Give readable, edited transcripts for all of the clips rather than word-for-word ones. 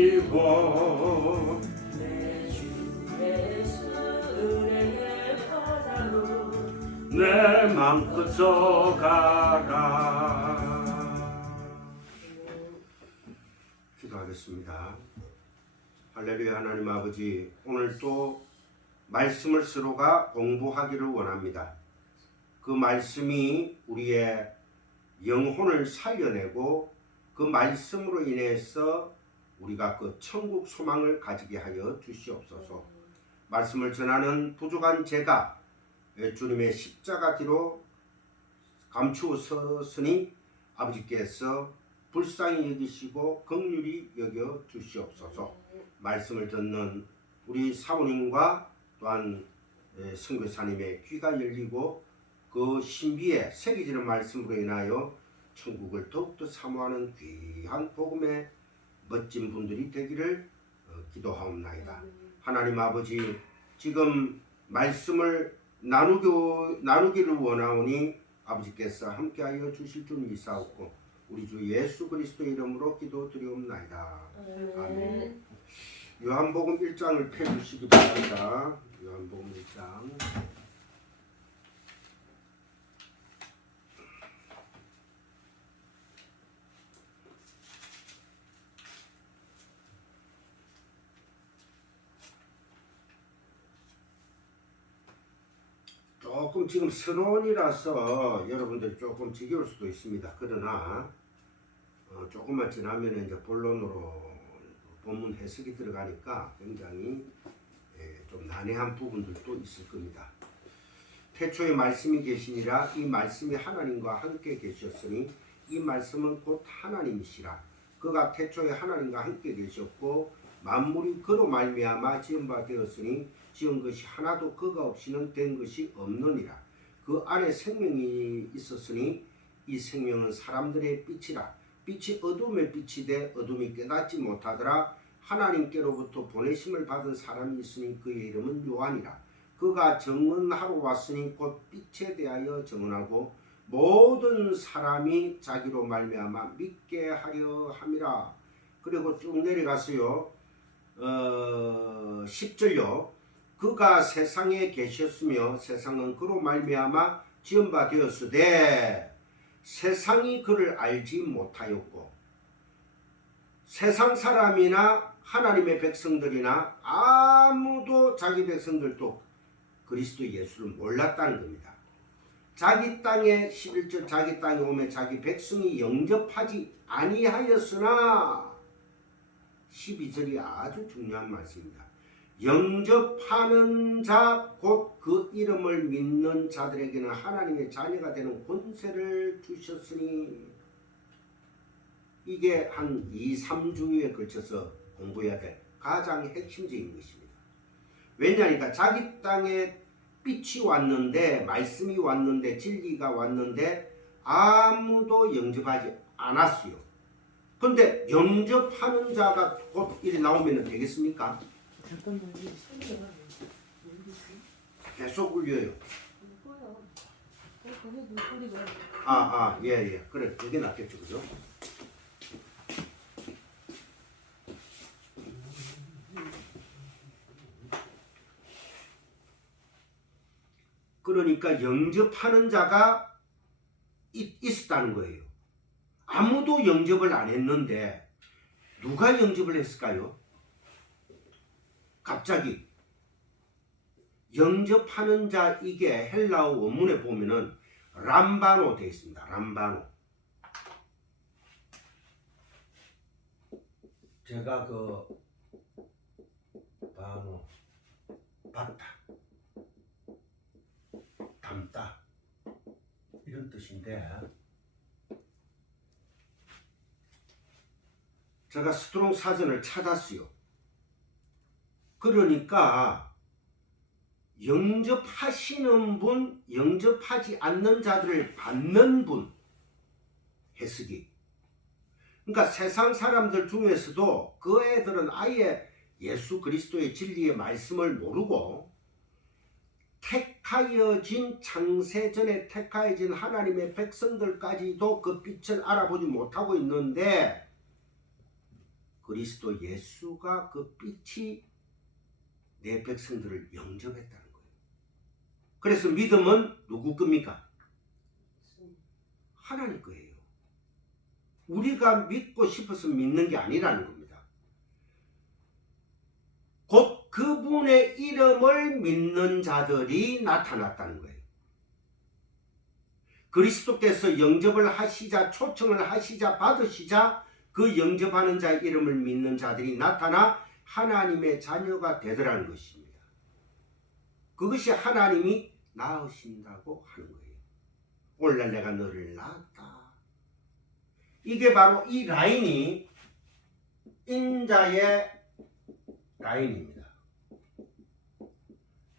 객기워 내 맘 그쳐가라. 기도하겠습니다. 할렐루야. 하나님 아버지, 오늘 또 말씀을 서로가 공부하기를 원합니다. 그 말씀이 우리의 영혼을 살려내고 그 말씀으로 인해서 우리가 그 천국 소망을 가지게 하여 주시옵소서. 말씀을 전하는 부족한 제가 주님의 십자가 뒤로 감추었으니 아버지께서 불쌍히 여기시고 긍휼히 여겨 주시옵소서. 말씀을 듣는 우리 사모님과 또한 선교사님의 귀가 열리고 그 신비에 새겨지는 말씀으로 인하여 천국을 더욱더 사모하는 귀한 복음의 멋진 분들이 되기를 기도하옵나이다. 하나님 아버지, 지금 말씀을 나누기를 원하오니 아버지께서 함께하여 주실 줄 믿사옵고 우리 주 예수 그리스도의 이름으로 기도드리옵나이다. 아멘. 요한복음 1장을 펴주시기 바랍니다. 요한복음 1장. 조금 지금 선언이라서 여러분들이 조금 지겨울 수도 있습니다. 그러나 조금만 지나면 이제 본론으로 본문 해석이 들어가니까 굉장히 좀 난해한 부분들도 있을 겁니다. 태초에 말씀이 계시니라. 이 말씀이 하나님과 함께 계셨으니 이 말씀은 곧 하나님이시라. 그가 태초에 하나님과 함께 계셨고 만물이 그로 말미암아 지은 바 되었으니 지은 것이 하나도 그가 없이는 된 것이 없느니라. 그 안에 생명이 있었으니 이 생명은 사람들의 빛이라. 빛이 어둠의 빛이 돼 어둠이 깨닫지 못하더라. 하나님께로부터 보내심을 받은 사람이 있으니 그의 이름은 요한이라. 그가 증언하러 왔으니 곧 빛에 대하여 증언하고 모든 사람이 자기로 말미암아 믿게 하려 함이라. 그리고 쭉 내려가서요. 10절요. 그가 세상에 계셨으며 세상은 그로 말미암아 지은 바 되었으되 세상이 그를 알지 못하였고 세상 사람이나 하나님의 백성들이나 아무도 자기 백성들도 그리스도 예수를 몰랐다는 겁니다. 자기 땅에 11절 자기 땅에 오면 자기 백성이 영접하지 아니하였으나 12절이 아주 중요한 말씀입니다. 영접하는 자 곧 그 이름을 믿는 자들에게는 하나님의 자녀가 되는 권세를 주셨으니 이게 한 2-3주에 걸쳐서 공부해야 될 가장 핵심적인 것입니다. 왜냐하니까 자기 땅에 빛이 왔는데 말씀이 왔는데 진리가 왔는데 아무도 영접하지 않았어요. 그런데 영접하는 자가 곧 이리 나오면 되겠습니까? 계속 울려요. 예. 그래, 그게 낫겠죠, 그죠? 그러니까 영접하는 자가 있었다는 거예요. 아무도 영접을 안 했는데 누가 영접을 했을까요? 갑자기 영접하는 자, 이게 헬라어 원문에 보면은 람바노 되어 있습니다. 람바노. 제가 그 바노 받다, 담다 이런 뜻인데 제가 스트롱 사전을 찾았어요. 그러니까 영접하시는 분, 영접하지 않는 자들을 받는 분 해석이. 그러니까 세상 사람들 중에서도 그 애들은 아예 예수 그리스도의 진리의 말씀을 모르고 택하여진 창세전에 택하여진 하나님의 백성들까지도 그 빛을 알아보지 못하고 있는데 그리스도 예수가 그 빛이 내 백성들을 영접했다는 거예요. 그래서 믿음은 누구 겁니까? 하나님 거예요. 우리가 믿고 싶어서 믿는 게 아니라는 겁니다. 곧 그분의 이름을 믿는 자들이 나타났다는 거예요. 그리스도께서 영접을 하시자, 초청을 하시자, 받으시자 그 영접하는 자의 이름을 믿는 자들이 나타나 하나님의 자녀가 되더라는 것입니다. 그것이 하나님이 낳으신다고 하는 거예요. 오늘날 내가 너를 낳았다. 이게 바로 이 라인이 인자의 라인입니다.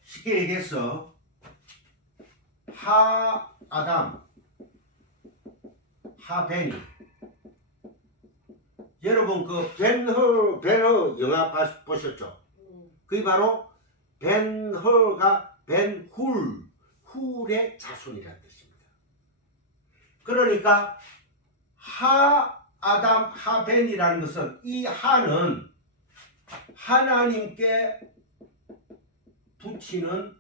쉽게 얘기해서 하아담, 하벤이 여러분 그 벤허 영화 보셨죠? 그게 바로 벤허가 훌의 자손이라는 뜻입니다. 그러니까 하아담 하벤이라는 것은 이 하는 하나님께 붙이는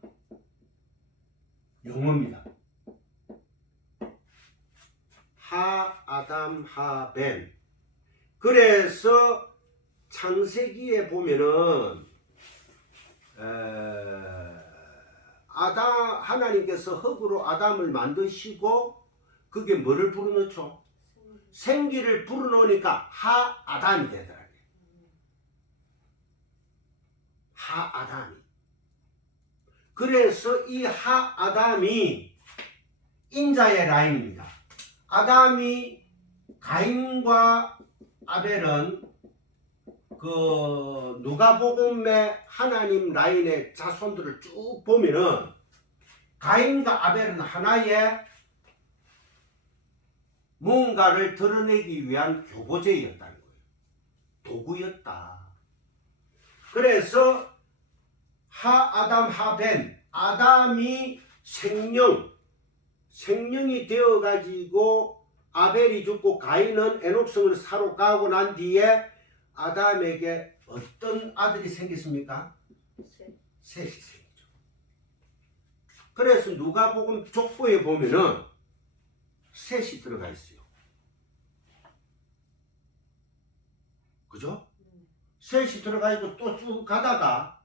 용어입니다. 하아담 하벤. 그래서 창세기에 보면은 하나님께서 흙으로 아담을 만드시고 그게 뭐를 불어넣죠? 생기를 불어넣으니까 하아담이 되더라고요. 하아담이. 그래서 이 하아담이 인자의 라인입니다. 아담이 가인과 아벨은 그 누가복음의 하나님 라인의 자손들을 쭉 보면은 가인과 아벨은 하나의 뭔가를 드러내기 위한 교보제였다는 거예요. 도구였다. 그래서 하아담 하벤, 아담이 생명이 되어가지고 아벨이 죽고 가인은 에녹성을 사러 가고 난 뒤에 아담에게 어떤 아들이 생겼습니까? 셋이 생기죠. 그래서 누가복음 족보에 보면은 셋이 들어가 있어요. 그죠? 셋이 들어가 있고 또 쭉 가다가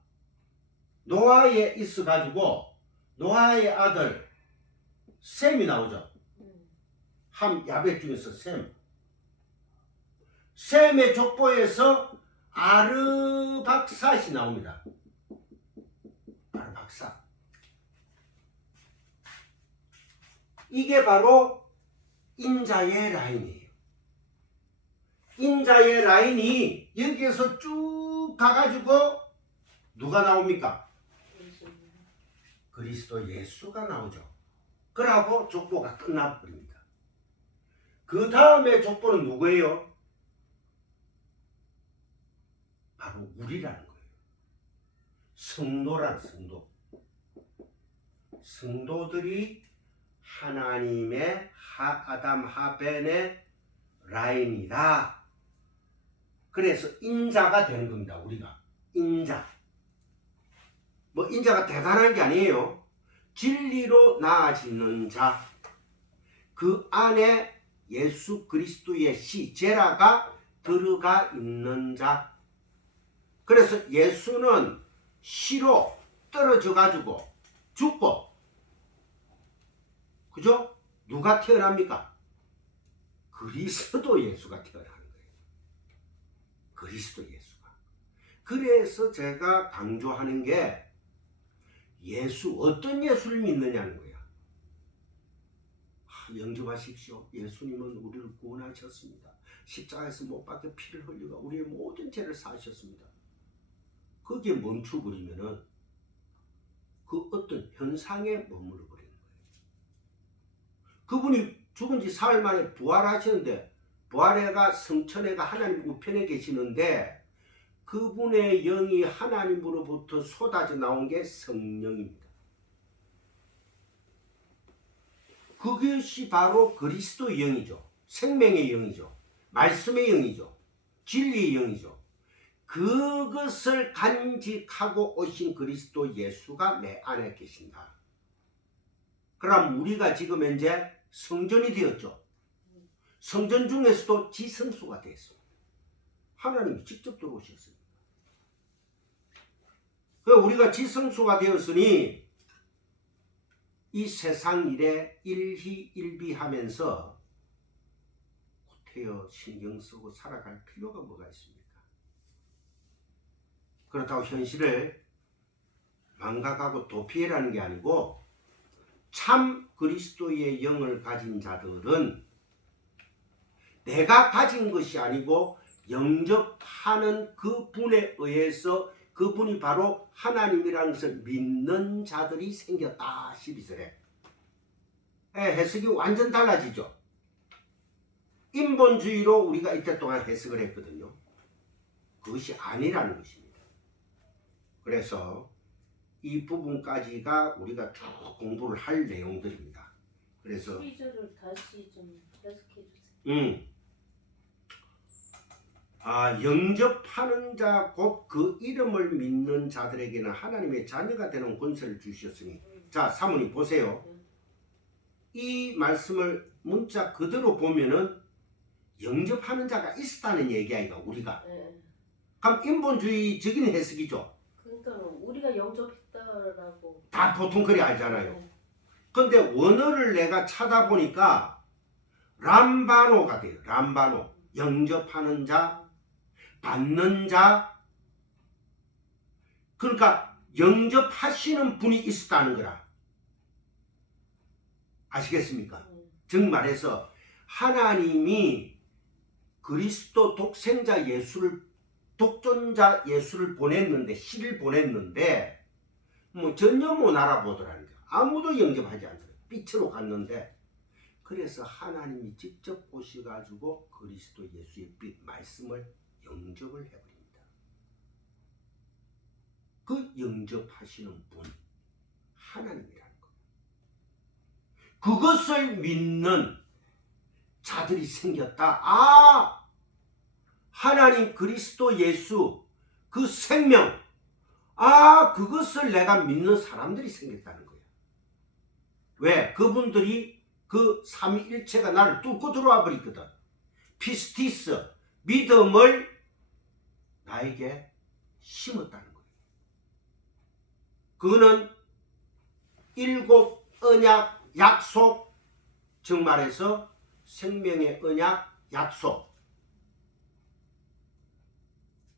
노아에 있어가지고 노아의 아들 셈이 나오죠. 함 야벳 중에서 셈의 족보에서 아르박삿이 나옵니다. 아르박삿. 이게 바로 인자의 라인이에요. 인자의 라인이 여기에서 쭉 가가지고 누가 나옵니까? 그리스도 예수가 나오죠. 그러고 족보가 끝나버립니다. 그 다음에 족보는 누구예요? 바로 우리라는 거예요. 성도란 성도. 성도들이 하나님의 하아담 하벤의 라인이다. 그래서 인자가 되는 겁니다. 우리가 인자. 뭐 인자가 대단한 게 아니에요. 진리로 나아지는 자. 그 안에 예수 그리스도의 시 제라가 들어가 있는 자. 그래서 예수는 시로 떨어져 가지고 죽고, 그죠? 누가 태어납니까? 그리스도 예수가 태어나는 거예요. 그리스도 예수가. 그래서 제가 강조하는 게 예수, 어떤 예수를 믿느냐는 거야. 영접하십시오. 예수님은 우리를 구원하셨습니다. 십자가에서 못 박혀 피를 흘리고 우리의 모든 죄를 사하셨습니다. 거기에 멈춰버리면은 그 어떤 현상에 머물러 버리는 거예요. 그분이 죽은 지 사흘 만에 부활하셨는데, 부활해가 성천해가 하나님 우편에 계시는데 그분의 영이 하나님으로부터 쏟아져 나온 게 성령입니다. 그것이 바로 그리스도의 영이죠. 생명의 영이죠. 말씀의 영이죠. 진리의 영이죠. 그것을 간직하고 오신 그리스도 예수가 내 안에 계신다. 그럼 우리가 지금 현재 성전이 되었죠. 성전 중에서도 지성소가 되었습니다. 하나님이 직접 들어오셨습니다. 우리가 지성소가 되었으니 이 세상 일에 일희일비하면서 구태여 신경 쓰고 살아갈 필요가 뭐가 있습니까? 그렇다고 현실을 망각하고 도피해라는 게 아니고 참 그리스도의 영을 가진 자들은 내가 가진 것이 아니고 영접하는 그분에 의해서 그분이 바로 하나님이라는 것을 믿는 자들이 생겼다. 12절에 해석이 완전 달라지죠. 인본주의로 우리가 이때 동안 해석을 했거든요. 그것이 아니라는 것입니다. 그래서 이 부분까지가 우리가 쭉 공부를 할 내용들입니다. 그래서 12절을 다시 좀 해석해 주세요. 영접하는 자 곧 그 이름을 믿는 자들에게는 하나님의 자녀가 되는 권세를 주셨으니. 자, 사모님 보세요. 이 말씀을 문자 그대로 보면은 영접하는 자가 있다는 얘기야, 우리가. 네. 그럼 인본주의적인 해석이죠. 그러니까 우리가 영접했다라고 다 보통 그리 알잖아요. 네. 근데 원어를 내가 찾아보니까 람바노가 돼요. 람바노. 영접하는 자, 받는 자. 그러니까 영접하시는 분이 있었다는 거라. 아시겠습니까? 즉 말해서 하나님이 그리스도 독생자 예수를, 독존자 예수를 보냈는데, 씨를 보냈는데 전혀 못 알아보더라는 거야. 아무도 영접하지 않더라. 빛으로 갔는데, 그래서 하나님이 직접 오셔가지고 그리스도 예수의 빛 말씀을 영접을 해버립니다. 그 영접하시는 분 하나님이라는 거예요. 그것을 믿는 자들이 생겼다. 하나님 그리스도 예수 그 생명, 그것을 내가 믿는 사람들이 생겼다는 거예요. 왜? 그분들이 그 삼위일체가 나를 뚫고 들어와 버리거든. 피스티스, 믿음을 나에게 심었다는 거예요. 그거는 7 언약 약속, 즉 말해서 생명의 언약 약속,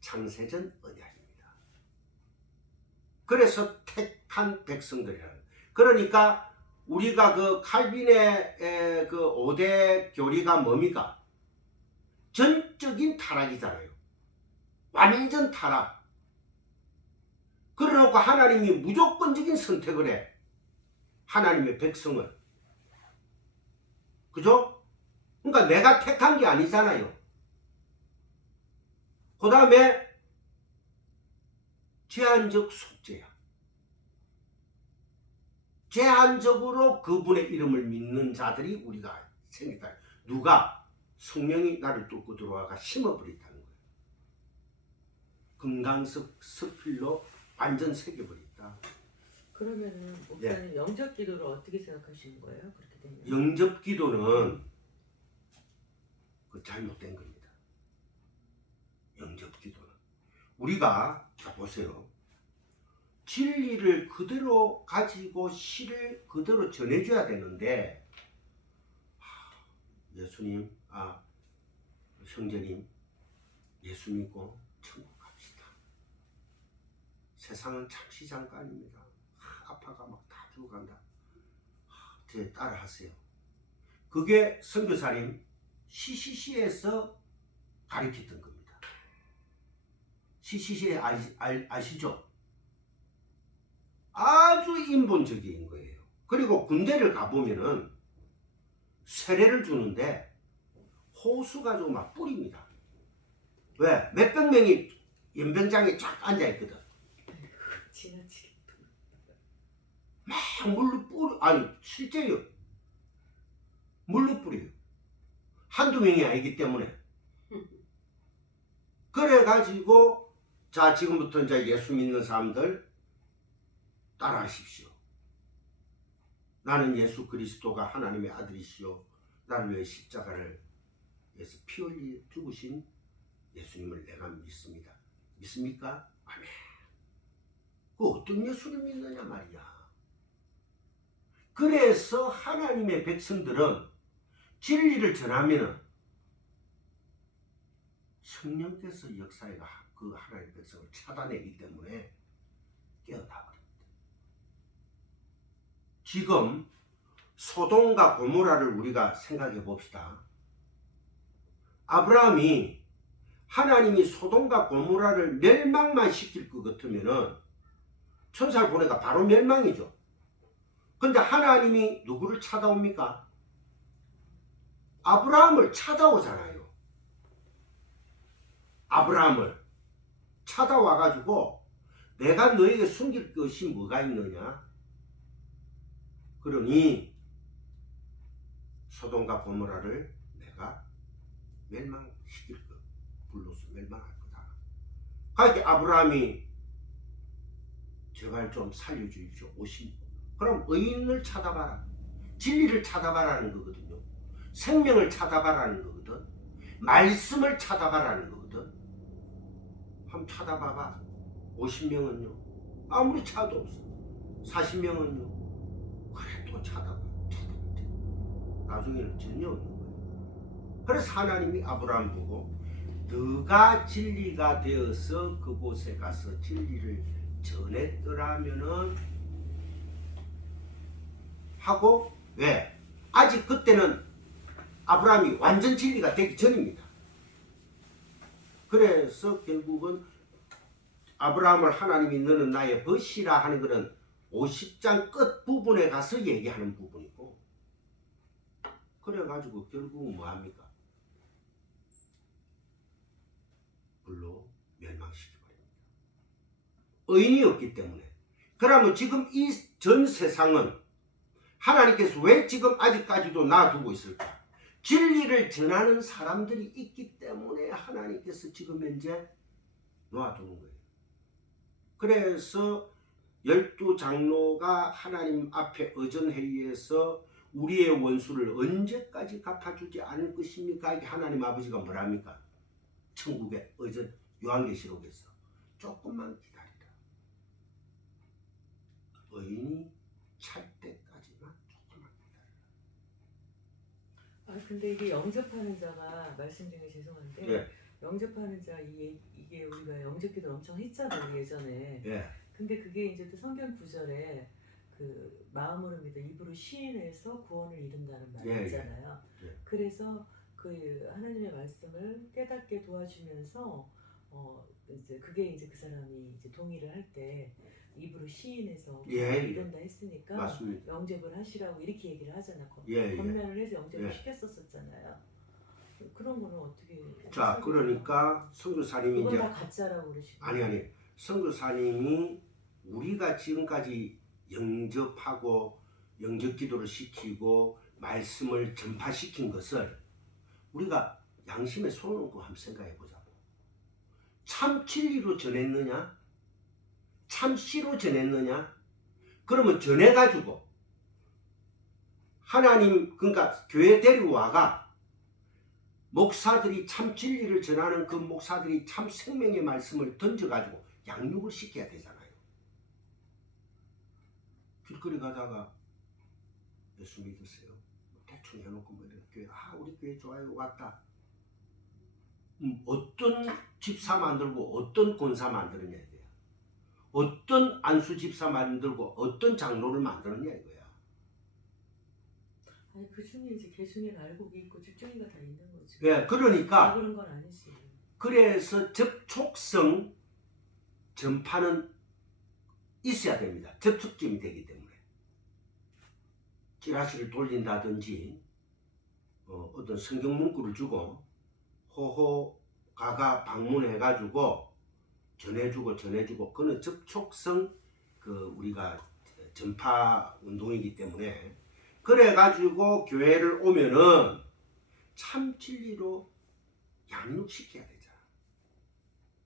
창세전 언약입니다. 그래서 택한 백성들이라는. 그러니까 우리가 그 칼빈의 그 5대 교리가 뭡니까? 전적인 타락이잖아요. 완전 타락. 그래놓고 하나님이 무조건적인 선택을 해. 하나님의 백성을. 그죠? 그러니까 내가 택한 게 아니잖아요. 그 다음에 제한적 속죄야. 제한적으로 그분의 이름을 믿는 자들이 우리가 생겼다. 누가? 성령이 나를 뚫고 들어와가 심어버렸다는 거예요. 금강석 스필로 완전 새겨버렸다. 그러면은 목사님 영접 기도를 어떻게 생각하시는 거예요? 그렇게 되면 영접 기도는 그 잘못된 겁니다. 영접 기도는 우리가 자 보세요. 진리를 그대로 가지고 시를 그대로 전해줘야 되는데, 예수님, 형제님, 예수 믿고 천국 갑시다. 세상은 잠시 잠깐입니다. 아파가 막 다 죽어간다. 제 따라하세요. 그게 선교사님 CCC에서 가르쳤던 겁니다. CCC 아시죠? 아주 인본적인 거예요. 그리고 군대를 가보면은 세례를 주는데 호수 가지고 막 뿌립니다. 왜? 몇백 명이 연병장에 쫙 앉아있거든. 지나치게 막 물로 뿌려. 아니 실제요. 물로 뿌려요. 한두 명이 아니기 때문에. 그래가지고 자 지금부터 이제 예수 믿는 사람들 따라하십시오. 나는 예수 그리스도가 하나님의 아들이시요 나를 위해 십자가를 위해서 피 흘려 죽으신 예수님을 내가 믿습니다. 믿습니까? 아멘. 그 어떤 예수를 믿느냐 말이야. 그래서 하나님의 백성들은 진리를 전하면은 성령께서 역사에 그 하나님의 백성을 차단하기 때문에 깨어나 버립니다. 지금 소돔과 고모라를 우리가 생각해 봅시다. 아브라함이 하나님이 소돔과 고모라를 멸망만 시킬 것 같으면은 천사를 보내가 바로 멸망이죠. 근데 하나님이 누구를 찾아옵니까? 아브라함을 찾아오잖아요. 아브라함을 찾아와가지고 내가 너에게 숨길 것이 뭐가 있느냐? 그러니 소돔과 고모라를 내가 멸망시킬 것, 불로서 멸망할 거다. 그러니까 아브라함이 제발 좀 살려주십시오. 그럼 의인을 찾아봐라. 진리를 찾아봐라는 거거든요. 생명을 찾아봐라는 거거든. 말씀을 찾아봐라는 거거든. 한번 찾아봐봐. 50명은요. 아무리 차도 없어. 40명은요. 그래도 찾아봐. 나중에는 전혀 없는 거예요. 그래서 하나님이 아브라함 보고 너가 진리가 되어서 그곳에 가서 진리를 전했더라면은 하고 왜? 아직 그때는 아브라함이 완전 진리가 되기 전입니다. 그래서 결국은 아브라함을 하나님이 너는 나의 벗이라 하는 것은 50장 끝 부분에 가서 얘기하는 부분이고 그래가지고 결국은 뭐합니까? 불로 멸망시켜버립니다. 의인이 없기 때문에. 그러면 지금 이 전 세상은 하나님께서 왜 지금 아직까지도 놔두고 있을까? 진리를 전하는 사람들이 있기 때문에 하나님께서 지금 현재 놔두는 거예요. 그래서 12장로가 하나님 앞에 의전회의에서 우리의 원수를 언제까지 갚아주지 않을 것입니까? 이게 하나님 아버지가 뭐랍니까? 천국의 의전 요한계시록에서 조금만 기다리라. 의인이 찰 때까지만 조금만 기다리라. 근데 이게 영접하는 자가 말씀 중에 죄송한데 네. 영접하는 자 이게 우리가 영접기도 엄청 했잖아요 예전에. 예. 근데 그게 이제 또 성경 구절에 그 마음으로 믿어 입으로 시인해서 구원을 이룬다는 말이 예, 있잖아요. 예. 그래서 그 하나님의 말씀을 깨닫게 도와주면서 이제 그게 이제 그 사람이 이제 동의를 할 때 입으로 시인해서 구원을 이룬다 했으니까 맞습니다. 영접을 하시라고 이렇게 얘기를 하잖아. 예. 권면을 해서 영접을 예. 시켰었잖아요. 그런 거는 어떻게? 자, 그러니까 선교사님이 그건 이제 다 가짜라고 그러시고. 아니 선교사님이 우리가 지금까지 영접하고 영접 기도를 시키고 말씀을 전파시킨 것을 우리가 양심에 손을 얹고 한번 생각해 보자고. 참 진리로 전했느냐? 참 씨로 전했느냐? 그러면 전해가지고 하나님 그러니까 교회 데리고와가 목사들이 참 진리를 전하는 그 목사들이 참 생명의 말씀을 던져가지고 양육을 시켜야 되잖아요. 길거리 가다가 예수 믿으세요. 대충 해놓고 뭐 이렇게 교회 우리 교회 좋아요 왔다. 어떤 집사 만들고 어떤 권사 만드느냐 이거야. 어떤 안수 집사 만들고 어떤 장로를 만드느냐 이거야. 아니 그 중에 이제 개중에는 알곡이 있고 집중이가 다 있는 거지. 예, 그러니까 다 그런 건 아니지. 그래서 접촉성 전파는 있어야 됩니다. 접촉점이 되기 때문에. 찌라시를 돌린다든지 어떤 성경 문구를 주고 호호가가 방문해가지고 전해주고 그는 접촉성 그 우리가 전파 운동이기 때문에 그래가지고 교회를 오면은 참 진리로 양육시켜야 되잖아.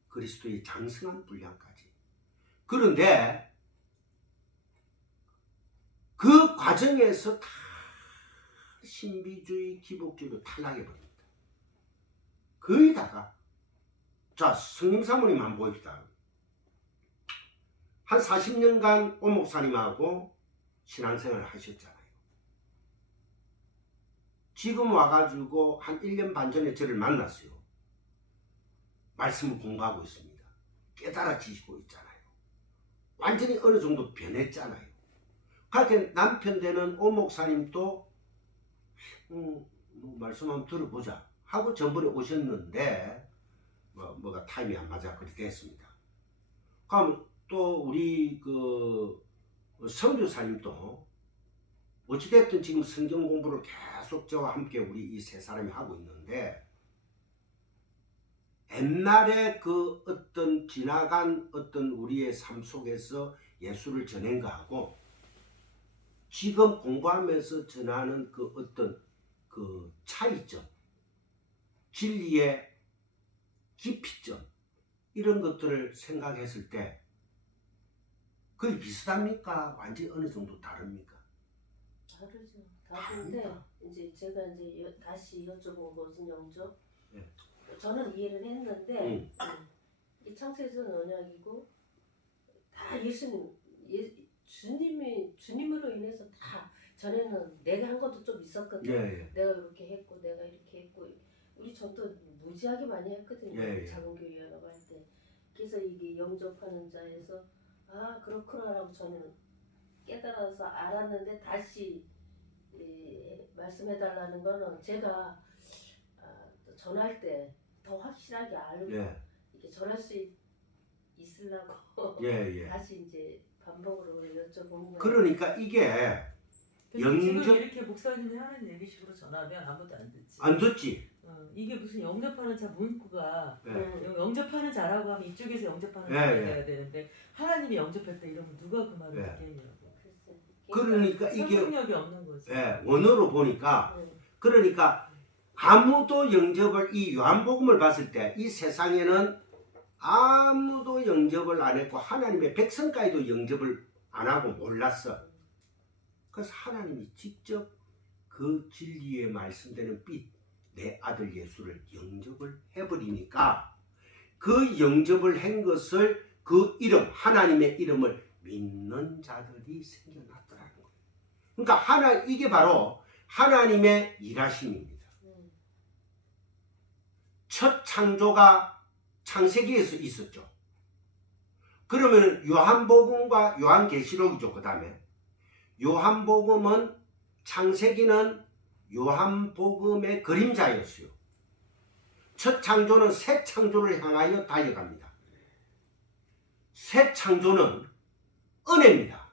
그리스도의 장성한 분량까지. 그런데 그 과정에서 다 신비주의, 기복주의로 탈락해버립니다. 거의다가. 자, 성림 사모님 한번 보입시다. 한 40년간 오 목사님하고 신앙생활을 하셨잖아요. 지금 와가지고 한 1년 반 전에 저를 만났어요. 말씀을 공부하고 있습니다. 깨달아지시고 있잖아요. 완전히 어느 정도 변했잖아요. 그렇게 남편 되는 오 목사님도 뭐 말씀 한번 들어보자 하고 전번에 오셨는데 뭐가 타임이 안 맞아 그렇게 됐습니다. 그럼 또 우리 그 선교사님도 어찌됐든 지금 성경 공부를 계속 저와 함께 우리 이 세 사람이 하고 있는데 옛날에 그 어떤 지나간 어떤 우리의 삶 속에서 예수를 전한 거하고 지금 공부하면서 전하는 그 어떤 그 차이점, 진리의 깊이점 이런 것들을 생각했을 때 거의 비슷합니까? 완전히 어느 정도 다릅니까? 다르죠. 다른데 이제 제가 이제 다시 여쭤본 것은 영접. 네. 저는 이해를 했는데 이 창세전 언약이고 다 주님으로 인해서 다 전에는 내가 한 것도 좀 있었거든요. 예. 내가 이렇게 했고 내가 이렇게 했고 우리 전도 무지하게 많이 했거든요. 예. 작은 교회 연합 할 때. 그래서 이게 영접하는 자에서 아 그렇구나라고 저는 깨달아서 알았는데 다시 말씀해달라는 거는 제가 전할 때 더 확실하게 알고 이렇게 전할 수 있으려고 다시 이제 반복으로 여쭤본 거예요. 그러니까 이게 지금 이렇게 목사님이 하는 얘기식으로 전하면 아무도 안 듣지. 안 듣지. 이게 무슨 영접하는 자 문구가 네. 영접하는 자라고 하면 이쪽에서 영접하는 네, 자가 네. 돼야 되는데 하나님이 영접했다 이러면 누가 그 말을 듣겠냐고. 그러니까 이게 설득력이 없는 거지. 원어로 보니까 그러니까 아무도 영접을 이 요한복음을 봤을 때 이 세상에는 아무도 영접을 안 했고 하나님의 백성까지도 영접을 안 하고 몰랐어. 그래서 하나님이 직접 그 진리에 말씀되는 빛 내 아들 예수를 영접을 해버리니까 그 영접을 한 것을 그 이름 하나님의 이름을 믿는 자들이 생겨났더라는 거예요. 그러니까 이게 바로 하나님의 일하심입니다. 첫 창조가 창세기에서 있었죠. 그러면 요한복음과 요한계시록이죠. 그 다음에 요한복음은 창세기는 요한복음의 그림자였어요. 첫 창조는 새 창조를 향하여 달려갑니다. 새 창조는 은혜입니다.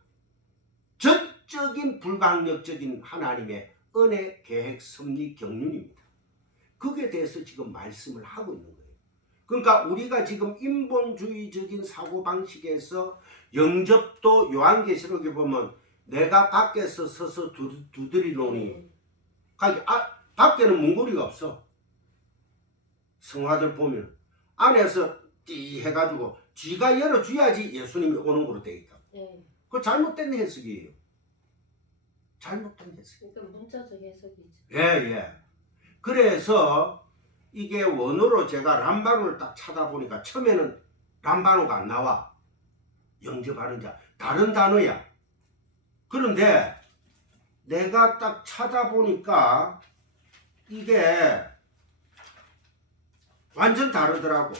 전적인 불강력적인 하나님의 은혜, 계획, 섭리, 경륜입니다. 그게 대해서 지금 말씀을 하고 있는 거예요. 그러니까 우리가 지금 인본주의적인 사고방식에서 영접도 요한계시록에 보면 내가 밖에서 서서 두드리노니 밖에는 문고리가 없어. 성화들 보면 안에서 띠 해가지고 쥐가 열어줘야지 예수님이 오는 거로 되어 있다. 그거 잘못된 해석이에요. 잘못된 해석. 그러니까 문자적 해석이죠. 예. 그래서 이게 원어로 제가 람바노를 딱 찾아보니까 처음에는 람바노가 안 나와. 영접하는 자. 다른 단어야. 그런데 내가 딱 찾아보니까 이게 완전 다르더라고.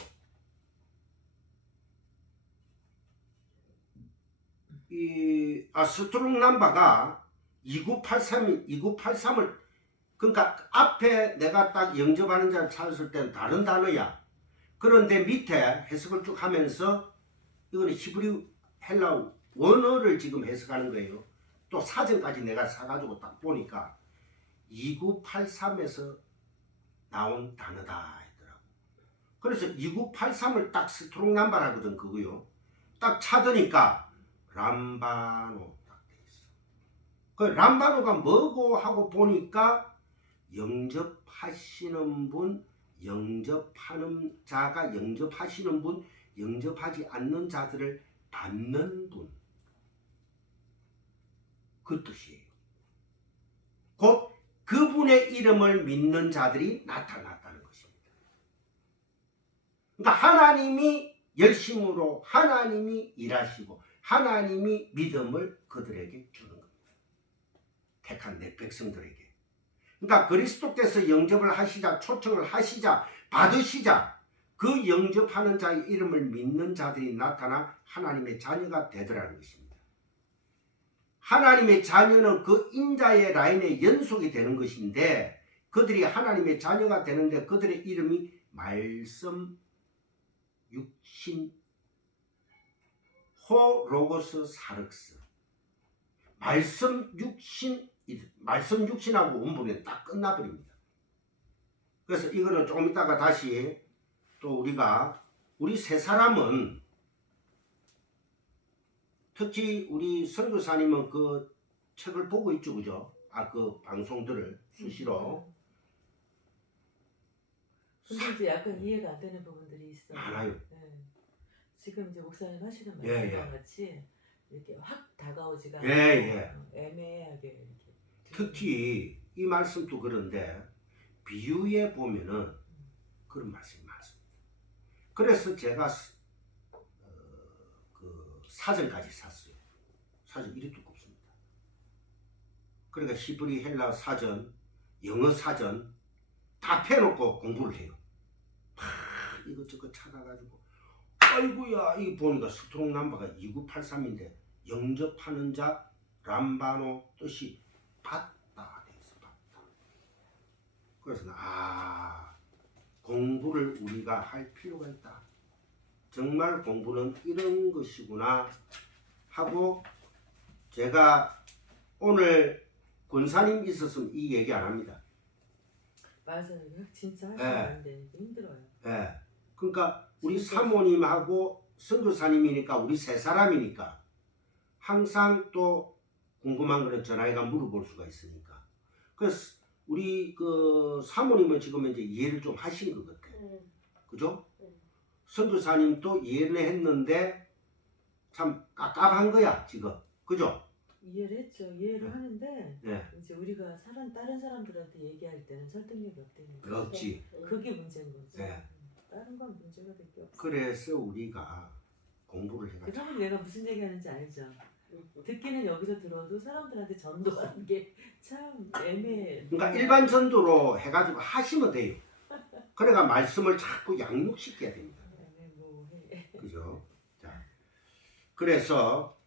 스트롱 넘버가 2983을 그러니까 앞에 내가 딱 영접하는 자를 찾았을 때는 다른 단어야. 그런데 밑에 해석을 쭉 하면서 이거는 히브리 헬라 원어를 지금 해석하는 거예요. 또 사전까지 내가 사가지고 딱 보니까 2983에서 나온 단어다 했더라고. 그래서 2983을 딱 스트롱 넘버를 하거든 그거요. 딱 찾으니까 람바노 딱 돼 있어. 그 람바노가 뭐고 하고 보니까 영접하시는 분, 영접하는 자가 영접하시는 분, 영접하지 않는 자들을 받는 분. 그 뜻이에요. 곧 그분의 이름을 믿는 자들이 나타났다는 것입니다. 그러니까 하나님이 열심으로 하나님이 일하시고 하나님이 믿음을 그들에게 주는 겁니다. 택한 내 백성들에게. 그러니까 그리스도께서 영접을 하시자, 초청을 하시자, 받으시자 그 영접하는 자의 이름을 믿는 자들이 나타나 하나님의 자녀가 되더라는 것입니다. 하나님의 자녀는 그 인자의 라인의 연속이 되는 것인데 그들이 하나님의 자녀가 되는데 그들의 이름이 말씀, 육신, 호, 로고스, 사륵스. 말씀, 육신하고 원보면 딱 끝나버립니다. 그래서 이거는 조금 이따가 다시 또 우리 세 사람은 특히 우리 선교사님은 그 책을 보고 있죠, 그죠? 그 방송들을 수시로. 근데 이제 약간 이해가 안 되는 부분들이 있어요. 많아요. 네. 지금 이제 목사님 하시는 예, 말씀과 같이 이렇게 확 다가오지가 예, 않고 애매하게 이렇게. 특히 이 말씀도 그런데 비유에 보면은 그런 말씀이 많습니다. 그래서 제가 그 사전까지 샀어요. 사전 이리 두껍습니다. 그러니까 히브리 헬라 사전, 영어 사전 다 펴놓고 공부를 해요. 막 이것저것 찾아가지고 아이고야 이 보니까 스트롱 넘버가 2983인데 영접하는 자 람바노 뜻이 받다 돼 있어. 받다. 그래서 공부를 우리가 할 필요가 있다. 정말 공부는 이런 것이구나 하고 제가 오늘 권사님 있었으면 이 얘기 안 합니다. 맞아요. 진짜 하시면 안 되니까 힘들어요. 예. 그러니까 우리 사모님하고 선교사님이니까 우리 세 사람이니까 항상 또 궁금한 거는 전화해가 물어볼 수가 있으니까. 그래서 우리 그 사모님은 지금 이제 이해를 좀 하신 것 같아요. 그죠? 선교사님도 이해를 했는데 참 깝깝한 거야 지금. 그죠? 이해를 했죠. 이해를 하는데 네. 이제 우리가 다른 사람들한테 얘기할 때는 설득력이 없다니까. 없지. 그게 문제인 거죠. 네. 다른 건 문제가 될 게 없어. 그래서 우리가 공부를 해가지고. 사모님 내가 무슨 얘기하는지 알죠? 듣기는 여기서 들어도 사람들한테 전도하는 게 참 애매해. 그러니까 일반 전도로 해가지고 하시면 돼요. 그러니까 말씀을 자꾸 양육시켜야 됩니다. 그죠? 자, 그래서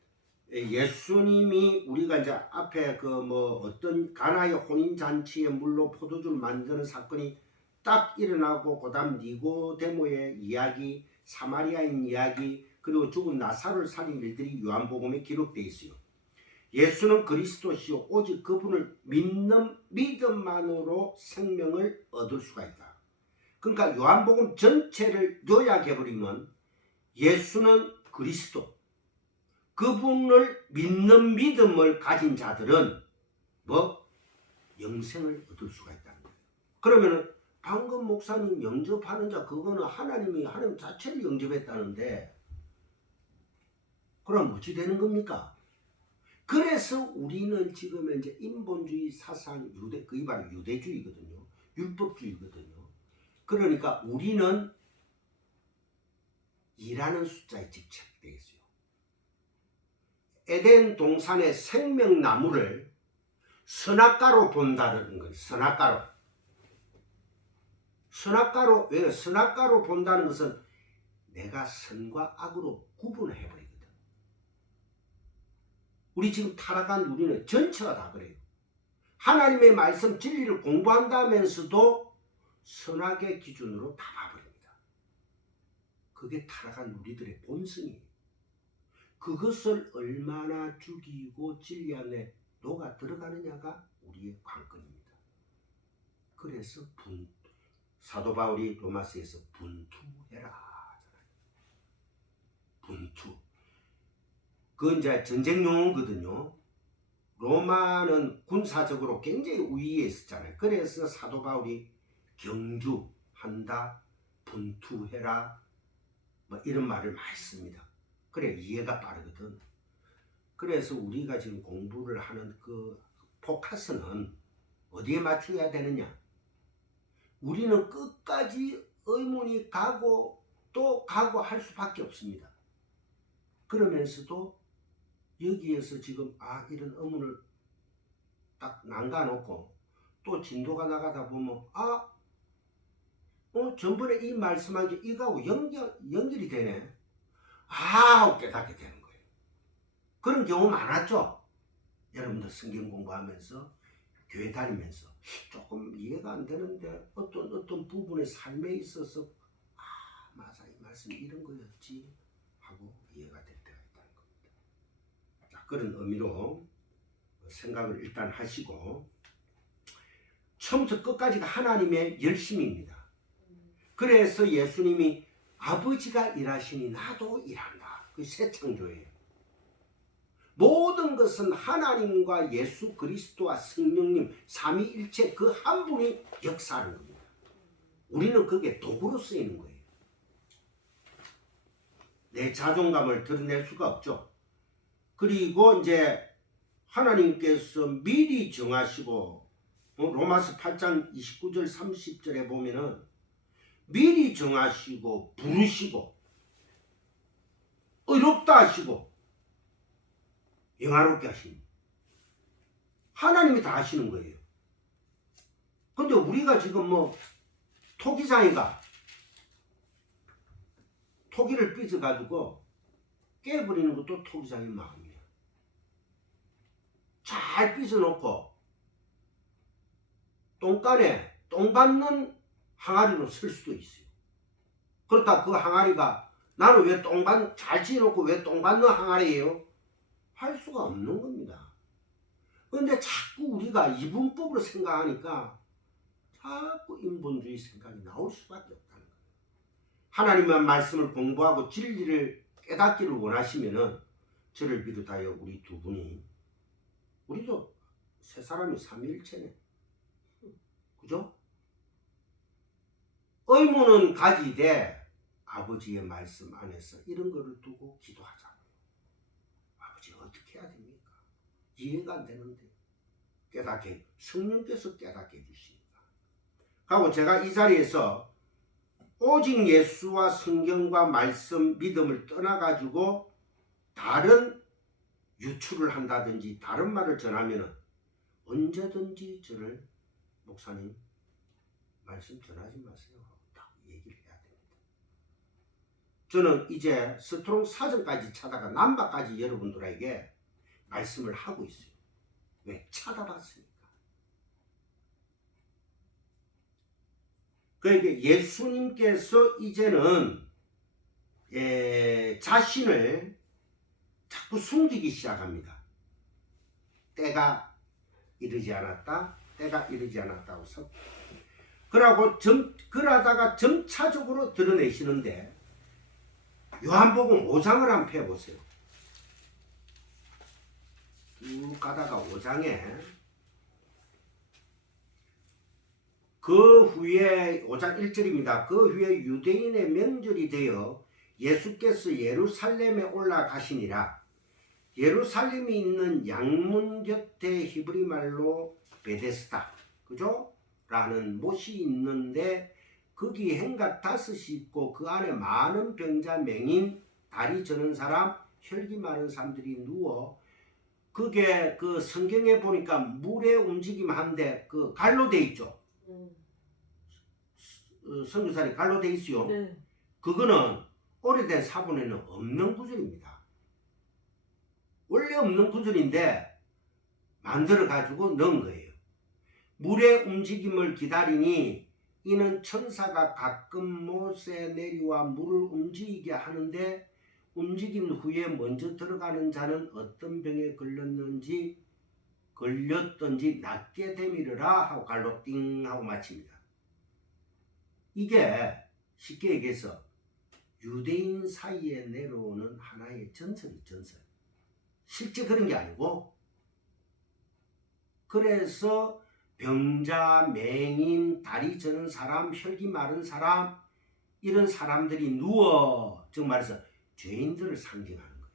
예수님이 우리가 이제 앞에 그 뭐 어떤 가나의 혼인 잔치에 물로 포도주를 만드는 사건이 딱 일어나고 그다음 니고데모의 이야기, 사마리아인 이야기, 그리고 죽은 나사로를 살린 일들이 요한복음에 기록되어 있어요. 예수는 그리스도시요 오직 그분을 믿는 믿음만으로 생명을 얻을 수가 있다. 그러니까 요한복음 전체를 요약해버리면 예수는 그리스도, 그분을 믿는 믿음을 가진 자들은 뭐 영생을 얻을 수가 있다는 거예요. 그러면은 방금 목사님 영접하는 자 그거는 하나님 자체를 영접했다는데 그럼 어찌 되는 겁니까? 그래서 우리는 지금 이제 인본주의 사상 그게 바로 유대주의거든요. 율법주의거든요. 그러니까 우리는 일하는 숫자에 집착되어 있어요. 에덴 동산의 생명나무를 선악과로 본다는 거예요. 선악과로 왜 선악과로 본다는 것은 내가 선과 악으로 구분을 해버리거든. 우리 지금 타락한 우리는 전체가 다 그래요. 하나님의 말씀 진리를 공부한다면서도 선악의 기준으로 다 봐버립니다. 그게 타락한 우리들의 본성이에요. 그것을 얼마나 죽이고 진리 안에 녹아 들어가느냐가 우리의 관건입니다. 그래서 사도 바울이 로마서에서 분투해라. 분투. 그건 이제 전쟁 용어거든요. 로마는 군사적으로 굉장히 우위에 있었잖아요. 그래서 사도 바울이 경주한다, 분투해라, 뭐 이런 말을 많이 씁니다. 그래 이해가 빠르거든. 그래서 우리가 지금 공부를 하는 그 포커스는 어디에 맞춰야 되느냐? 우리는 끝까지 의문이 가고 또 가고 할 수밖에 없습니다. 그러면서도 여기에서 지금 이런 의문을 딱 남겨놓고 또 진도가 나가다 보면 전번에 이 말씀한 게 이거하고 연결이 되네. 하고 깨닫게 되는 거예요. 그런 경우 많았죠. 여러분들 성경 공부하면서 교회 다니면서 조금 이해가 안 되는데 어떤 부분의 삶에 있어서 맞아 이 말씀이 이런 거였지 하고 이해가 될 때가 있다는 겁니다. 자, 그런 의미로 생각을 일단 하시고 처음부터 끝까지가 하나님의 열심입니다. 그래서 예수님이 아버지가 일하시니 나도 일한다. 그 새 창조예요. 모든 것은 하나님과 예수 그리스도와 성령님 삼위일체 그 한 분이 역사하는 겁니다. 우리는 그게 도구로 쓰이는 거예요. 내 자존감을 드러낼 수가 없죠. 그리고 이제 하나님께서 미리 정하시고 로마서 8장 29절 30절에 보면은 미리 정하시고 부르시고 의롭다 하시고 영화롭게 하십니다. 하나님이 다 하시는 거예요. 근데 우리가 지금 토기장이가 토기를 삐져가지고 깨버리는 것도 토기장의 마음이에요. 잘 삐져놓고 똥간에 똥 받는 항아리로 쓸 수도 있어요. 그렇다 그 항아리가 나는 왜 잘 지어놓고 왜 똥 받는 항아리예요? 할 수가 없는 겁니다. 그런데 자꾸 우리가 이분법으로 생각하니까 자꾸 인본주의 생각이 나올 수밖에 없다는 거예요. 하나님의 말씀을 공부하고 진리를 깨닫기를 원하시면은 저를 비롯하여 우리 두 분이 우리도 세 사람이 삼위일체네. 그죠? 의문은 가지되 아버지의 말씀 안에서 이런 거를 두고 기도하자고요. 아버지 어떻게 해야 됩니까? 이해가 안 되는데 깨닫게 성령께서 깨닫게 해주시니까. 하고 제가 이 자리에서 오직 예수와 성경과 말씀 믿음을 떠나가지고 다른 유출을 한다든지 다른 말을 전하면은 언제든지 저를 목사님 말씀 전하지 마세요 하고 딱 얘기를 해야 됩니다. 저는 이제 스트롱 사전까지 찾아가 남바까지 여러분들에게 말씀을 하고 있어요. 왜? 찾아봤으니까. 그러니까 예수님께서 이제는 자신을 자꾸 숨기기 시작합니다. 때가 이르지 않았다. 때가 이르지 않았다고 서. 그러다가 점차적으로 드러내시는데 요한복음 5장을 한번 펴보세요. 쭉 가다가 5장에 그 후에 5장 1절입니다. 그 후에 유대인의 명절이 되어 예수께서 예루살렘에 올라가시니라. 예루살렘이 있는 양문 곁에 히브리 말로 베데스다, 그죠? 라는 못이 있는데 거기 행각 5이 있고 그 안에 많은 병자, 맹인, 다리 저는 사람, 혈기 많은 사람들이 누워 그게 그 성경에 보니까 물에 움직임한데 그 갈로 돼 있죠. 선교사리 갈로 돼 있어요. 네. 그거는 오래된 사본에는 없는 구절입니다. 원래 없는 구절인데 만들어 가지고 넣은 거예요. 물의 움직임을 기다리니 이는 천사가 가끔 못에 내려와 물을 움직이게 하는데 움직임 후에 먼저 들어가는 자는 어떤 병에 걸렸던지 낫게 되미르라 하고 갈로 띵 하고 마칩니다. 이게 쉽게 얘기해서 유대인 사이에 내려오는 하나의 전설. 실제 그런 게 아니고 그래서 병자, 맹인, 다리 저는 사람, 혈기 마른 사람 이런 사람들이 누워 즉 말해서 죄인들을 상징하는 거예요.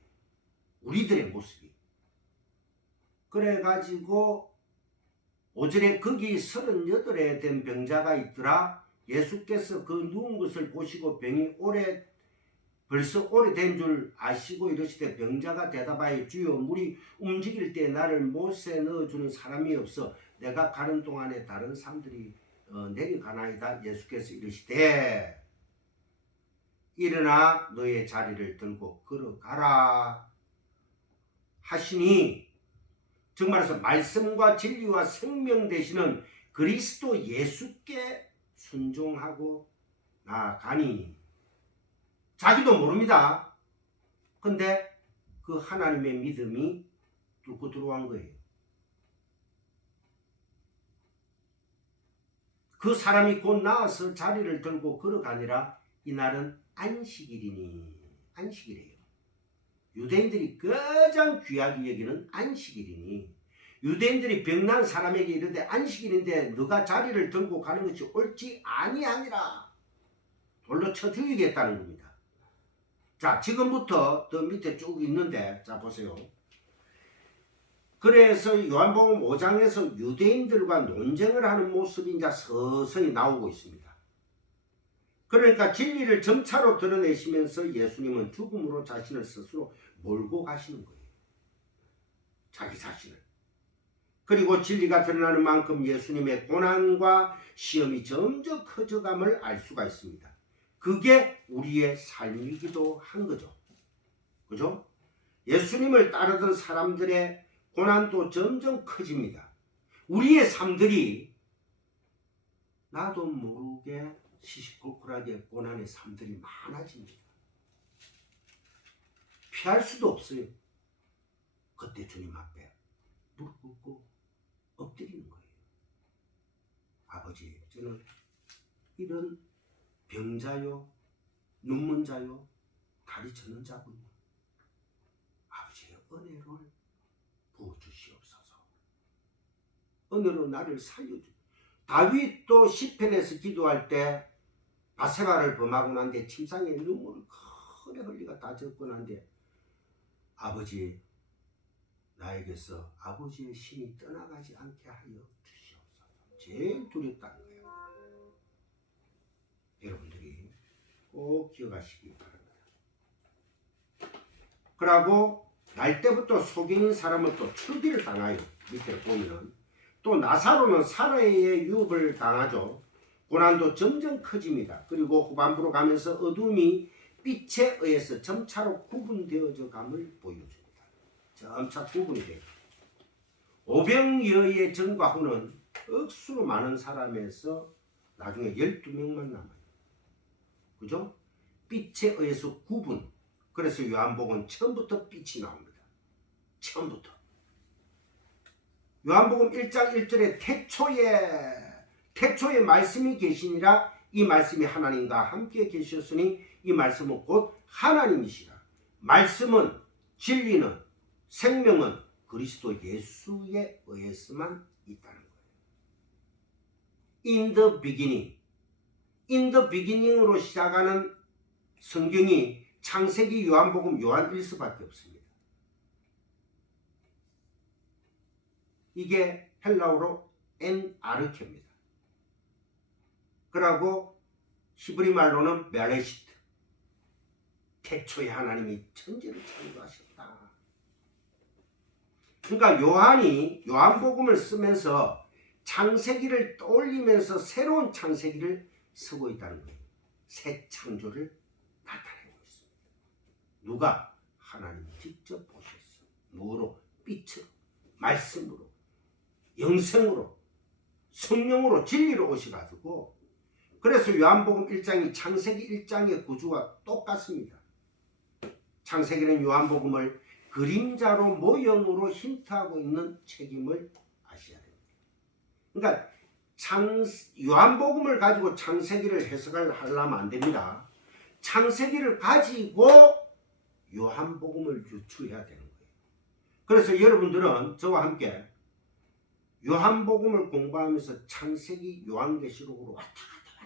우리들의 모습이. 그래가지고 5절에 거기 38에 된 병자가 있더라. 예수께서 그 누운 것을 보시고 병이 벌써 오래된 줄 아시고 이러시되 병자가 대답하여 주여 물이 움직일 때 나를 못에 넣어주는 사람이 없어 내가 가는 동안에 다른 사람들이 내려가나이다. 예수께서 이르시되 일어나 너의 자리를 들고 걸어가라 하시니 즉 말해서 말씀과 진리와 생명 되시는 그리스도 예수께 순종하고 나아가니 자기도 모릅니다. 근데 그 하나님의 믿음이 뚫고 들어간 거예요. 그 사람이 곧 나와서 자리를 들고 걸어가니라. 이날은 안식일이니 안식일이에요. 유대인들이 가장 귀하게 여기는 안식일이니 유대인들이 병난 사람에게 이르되 안식일인데 너가 자리를 들고 가는 것이 옳지 아니하니라. 돌로 쳐 죽이겠다는 겁니다. 자, 지금부터 더 밑에 쭉 있는데 자 보세요. 그래서 요한복음 5장에서 유대인들과 논쟁을 하는 모습이 이제 서서히 나오고 있습니다. 그러니까 진리를 점차로 드러내시면서 예수님은 죽음으로 자신을 스스로 몰고 가시는 거예요. 자기 자신을. 그리고 진리가 드러나는 만큼 예수님의 고난과 시험이 점점 커져감을 알 수가 있습니다. 그게 우리의 삶이기도 한 거죠. 그죠? 예수님을 따르던 사람들의 고난도 점점 커집니다. 우리의 삶들이 나도 모르게 시시콜콜하게 고난의 삶들이 많아집니다. 피할 수도 없어요. 그때 주님 앞에 무릎 꿇고 엎드리는 거예요. 아버지, 저는 이런 병자요, 눈먼 자요, 다리 저는 자군요. 아버지의 은혜를 부어주시옵소서. 은혜로 나를 살려주. 다윗도 시편에서 기도할 때 바세바를 범하고 난 뒤에 침상에 눈물을 크게 흘리가 다 젖고 난 뒤에 아버지 나에게서 아버지의 신이 떠나가지 않게 하여 주시옵소서. 제일 두렵다는 거예요. 여러분들이 꼭 기억하시기 바랍니다. 그러고 날 때부터 속인 사람은 또 출기를 당하여 밑에 보면 또 나사로는 살해의 유업을 당하죠. 고난도 점점 커집니다. 그리고 후반부로 가면서 어둠이 빛에 의해서 점차로 구분되어져 감을 보여줍니다. 점차 구분이 돼요. 오병이어의 전과 후는 억수로 많은 사람에서 나중에 12명만 남아요. 그죠? 빛에 의해서 구분. 그래서 요한복음 처음부터 빛이 나옵니다. 처음부터. 요한복음 1장 1절에 태초에 말씀이 계시니라. 이 말씀이 하나님과 함께 계셨으니 이 말씀은 곧 하나님이시라. 말씀은 진리는 생명은 그리스도 예수에 의해서만 있다는 거예요. In the beginning. In the beginning으로 시작하는 성경이 창세기, 요한복음, 요한 1서밖에 없습니다. 이게 헬라어로 엔아르케입니다. 그리고 히브리 말로는 베레시트. 태초에 하나님이 천지를 창조하셨다. 그러니까 요한이 요한복음을 쓰면서 창세기를 떠올리면서 새로운 창세기를 쓰고 있다는 거예요. 새 창조를 나타내고 있습니다. 누가? 하나님이 직접 보셨어. 뭐로? 빛으로, 말씀으로, 영생으로, 성령으로, 진리로 오셔가지고 그래서 요한복음 1장이 창세기 1장의 구조와 똑같습니다. 창세기는 요한복음을 그림자로 모형으로 힌트하고 있는 책임을 아셔야 됩니다. 그러니까 요한복음을 가지고 창세기를 해석을 하려면 안 됩니다. 창세기를 가지고 요한복음을 유추해야 되는 거예요. 그래서 여러분들은 저와 함께 요한복음을 공부하면서 창세기, 요한계시록으로 왔다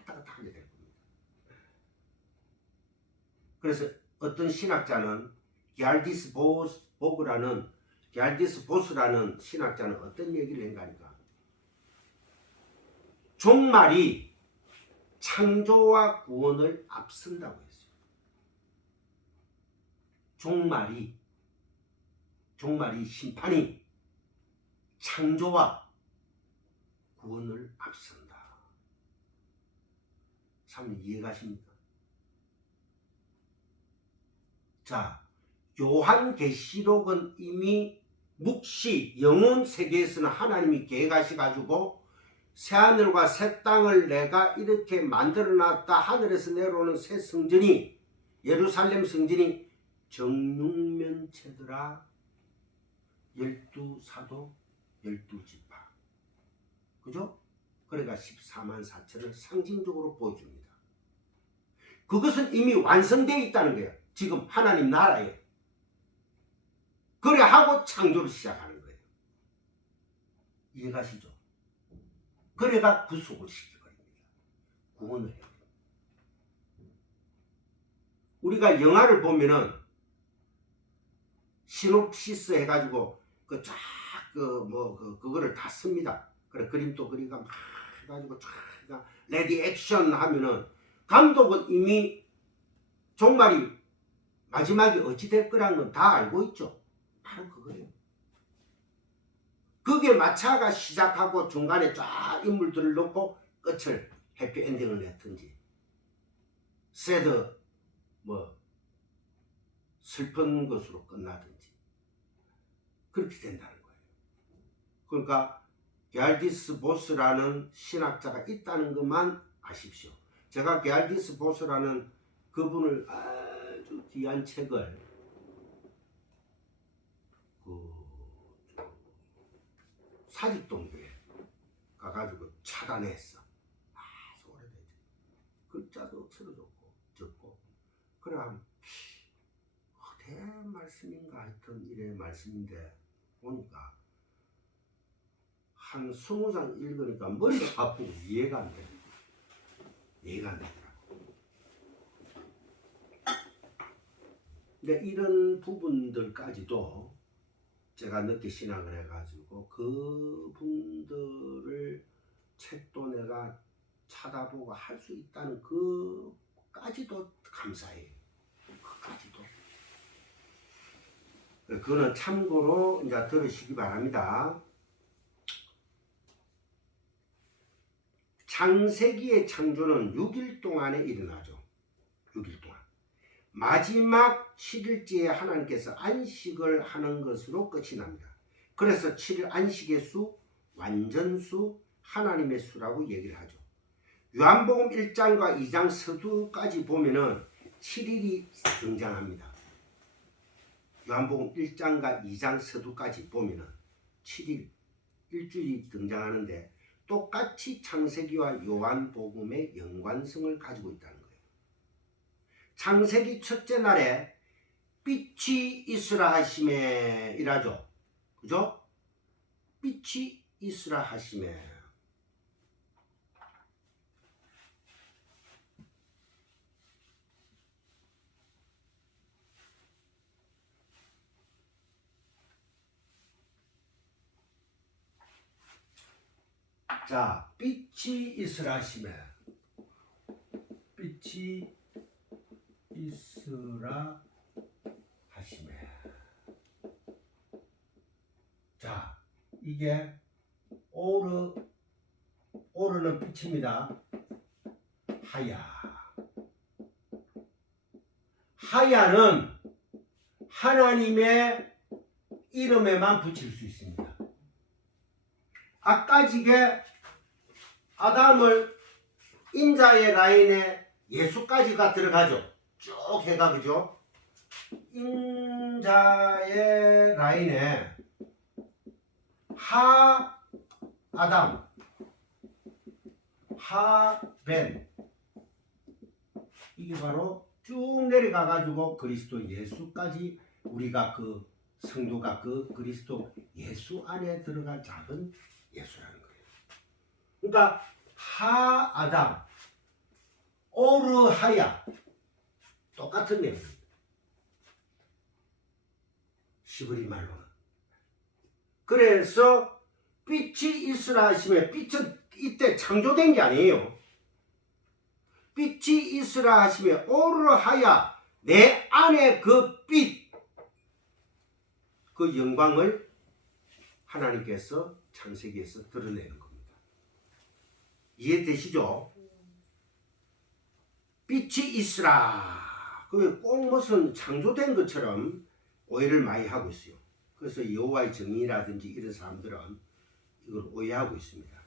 갔다 하게 될 겁니다. 그래서 어떤 신학자는 게알디스 보스라는 신학자는 어떤 얘기를 했가 하니까 종말이 창조와 구원을 앞선다고 했어요. 종말이 심판이 창조와 구원을 앞선다. 참 이해가십니까? 자, 요한계시록은 이미 묵시 영혼 세계에서는 하나님이 계획하셔가지고 새하늘과 새 땅을 내가 이렇게 만들어놨다. 하늘에서 내려오는 새 성전이, 예루살렘 성전이 정육면체더라. 12사도 12지파, 그죠? 그러니까 14만 4천을 상징적으로 보여줍니다. 그것은 이미 완성되어 있다는 거예요. 지금 하나님 나라에. 그래 하고 창조를 시작하는 거예요. 이해가시죠? 그래가 구속을 시켜버립니다. 구원을 해요. 우리가 영화를 보면은 시놉시스 해가지고 그거를 다 씁니다. 그래 그림도 그리가 막 해가지고 쫙 레디 액션 하면은 감독은 이미 종말이 마지막에 어찌 될 거라는 건 다 알고 있죠. 바로 그거예요. 거기에 마차가 시작하고 중간에 쫙 인물들을 넣고 끝을 해피엔딩을 냈든지 새드 슬픈 것으로 끝나든지 그렇게 된다는 거예요. 그러니까 게알디스 보스라는 신학자가 있다는 것만 아십시오. 제가 게알디스 보스라는 그분을 아주 귀한 책을 사직동교에 가가지고 차단했어. 아주 오래되죠. 글자도 틀어졌고 적고 그래 어때 말씀인가 하여튼 이래 말씀인데 보니까 한 20장 읽으니까 머리가 아프고 이해가 안 돼. 이해가 안 되더라고. 근데 이런 부분들까지도 제가 늦게 신학을 해가지고 그분들을 책도 내가 찾아보고 할 수 있다는 그까지도 감사해요. 그까지도. 그거는 참고로 이제 들으시기 바랍니다. 창세기의 창조는 6일 동안에 일어나죠. 6일 동안. 마지막 7일째에 하나님께서 안식을 하는 것으로 끝이 납니다. 그래서 7일 안식의 수, 완전수, 하나님의 수라고 얘기를 하죠. 요한복음 1장과 2장 서두까지 보면은 7일이 등장합니다. 요한복음 1장과 2장 서두까지 보면은 7일, 일주일이 등장하는데 똑같이 창세기와 요한복음의 연관성을 가지고 있다는 거예요. 창세기 첫째 날에 빛이 있으라 하시매 이라죠. 그죠? 빛이 있으라 하시매. 자, 빛이 있으라 하시매. 빛이 있으라 하시매. 자, 이게 오르는 빛입니다. 하야는 하나님의 이름에만 붙일 수 있습니다. 아까 지게 아담을 인자의 라인에 예수까지가 들어가죠. 쭉 해가 그죠? 인자의 라인에 아담, 벤 이게 바로 쭉 내려가 가지고 그리스도 예수까지 우리가 그 성도가 그 그리스도 예수 안에 들어간 작은 예수라는 거예요. 그러니까 하아담 오르하야 똑같은 내용입니다. 시브리 말로는. 그래서 빛이 있으라 하시면 빛은 이때 창조된 게 아니에요. 빛이 있으라 하시면 오르하야 내 안에 그 빛, 그 영광을 하나님께서 창세기에서 드러내는 겁니다. 이해되시죠? 빛이 있으라. 그게 꼭 무슨 창조된 것처럼 오해를 많이 하고 있어요. 그래서 여호와의 정의라든지 이런 사람들은 이걸 오해하고 있습니다.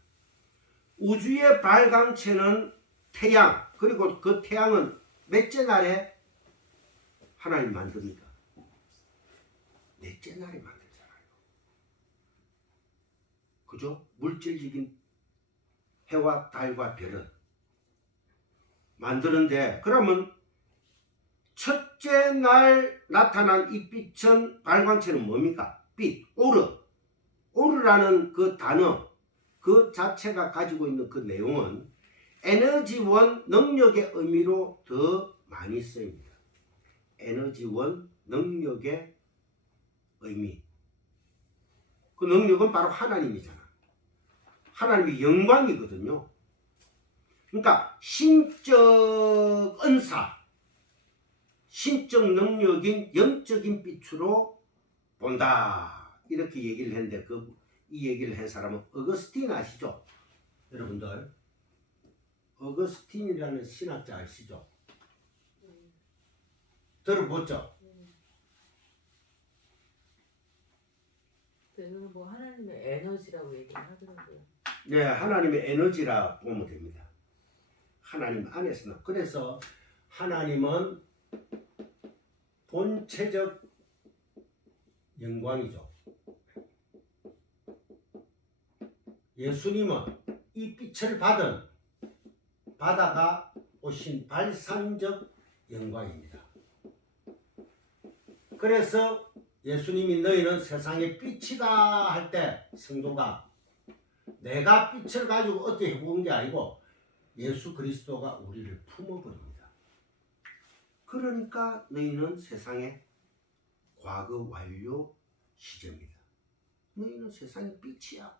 우주의 발광체는 태양, 그리고 그 태양은 몇째 날에 하나님 만듭니까? 넷째 날에 만들잖아요. 그죠? 물질적인 해와 달과 별은 만드는데, 그러면 첫째 날 나타난 이 빛은, 발광체는 뭡니까? 빛, 오르라는 그 단어, 그 자체가 가지고 있는 그 내용은 에너지원, 능력의 의미로 더 많이 쓰입니다. 에너지원, 능력의 의미. 그 능력은 바로 하나님이잖아. 하나님의 영광이거든요. 그러니까 신적 은사, 신적 능력인 영적인 빛으로 본다. 이렇게 얘기를 했는데 이 얘기를 한 사람은 어거스틴 아시죠? 여러분들 어거스틴이라는 신학자 아시죠? 들어보죠? 이거는 뭐 하나님의 에너지라고 얘기를 하더라고요. 네, 하나님의 에너지라 보면 됩니다. 하나님 안에서는. 그래서 하나님은 본체적 영광이죠. 예수님은 이 빛을 받아가 오신 발산적 영광입니다. 그래서 예수님이 너희는 세상의 빛이다 할 때 성도가 내가 빛을 가지고 어떻게 해본 게 아니고 예수 그리스도가 우리를 품어버립니다. 그러니까 너희는 세상의 과거 완료 시제입니다. 너희는 세상의 빛이야.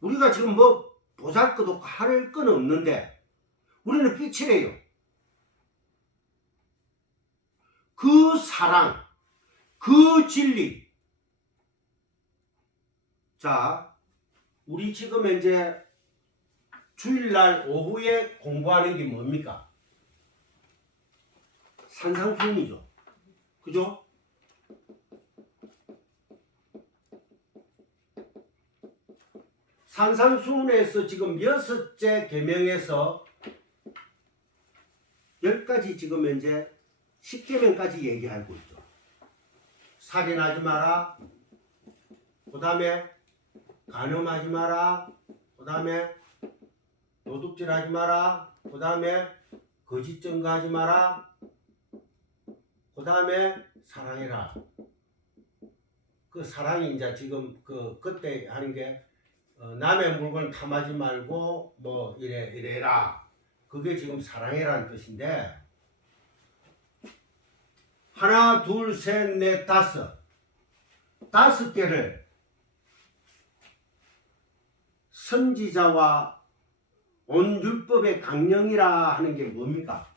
우리가 지금 뭐 보잘것없고 할 건 없는데 우리는 빛이래요. 그 사랑, 그 진리. 자, 우리 지금 이제 주일날 오후에 공부하는 게 뭡니까? 산상수훈이죠. 그죠? 산상수훈에서 지금 6째 계명에서 10가지 지금 이제 10계명까지 얘기하고 있죠. 살인하지 마라. 그 다음에 간음하지 마라. 그 다음에 도둑질하지 마라. 그 다음에 거짓 증거하지 마라. 그 다음에 사랑해라. 그 사랑이 이제 지금 그때 하는 게 남의 물건 탐하지 말고 뭐 이래라. 그게 지금 사랑해라는 뜻인데, 하나, 둘, 셋, 넷, 다섯 개를 선지자와 온 율법의 강령이라 하는 게 뭡니까?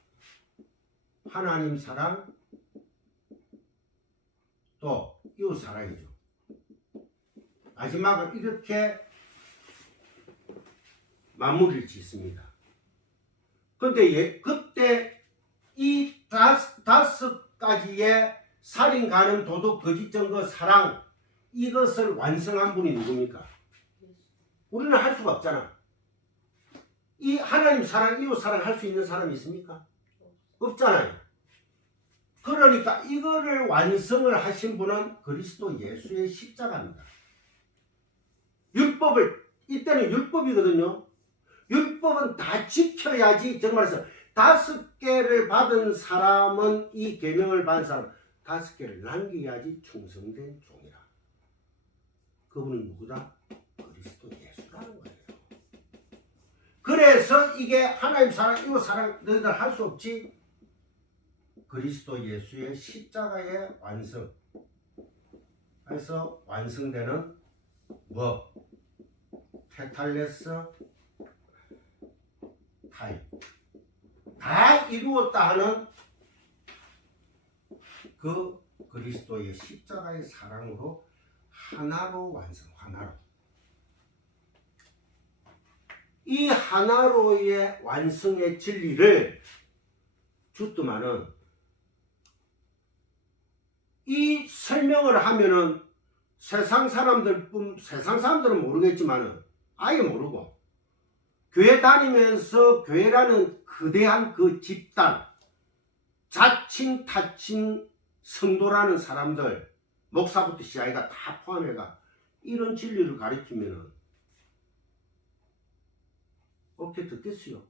하나님 사랑, 또 이웃 사랑이죠. 마지막은 이렇게 마무리를 짓습니다. 근데 그때 이 다섯 가지의 살인, 간음, 도둑, 거짓 증거, 사랑, 이것을 완성한 분이 누굽니까? 우리는 할 수가 없잖아. 이 하나님 사랑, 이웃 사랑 할 수 있는 사람이 있습니까? 없잖아요. 그러니까 이거를 완성을 하신 분은 그리스도 예수의 십자가입니다. 이때는 율법이거든요. 율법은 다 지켜야지, 정말해서 5개를 받은 사람은, 이 계명을 받은 사람은 5개를 남겨야지 충성된 종이라. 그분은 누구다? 그리스도 예수라. 그래서 이게 하나님 사랑, 이거 사랑 너희들 할 수 없지. 그리스도 예수의 십자가의 완성. 그래서 완성되는 뭐 테탈레스 타임 다 이루었다 하는 그 그리스도의 십자가의 사랑으로 하나로 완성, 하나로. 이 하나로의 완성의 진리를 주트만은 이 설명을 하면은 세상 사람들은 모르겠지만은 아예 모르고 교회 다니면서 교회라는 거대한 그 집단, 자칭 타칭 성도라는 사람들, 목사부터 시아이가 다 포함해가 이런 진리를 가르치면은 어떻게 듣겠어요?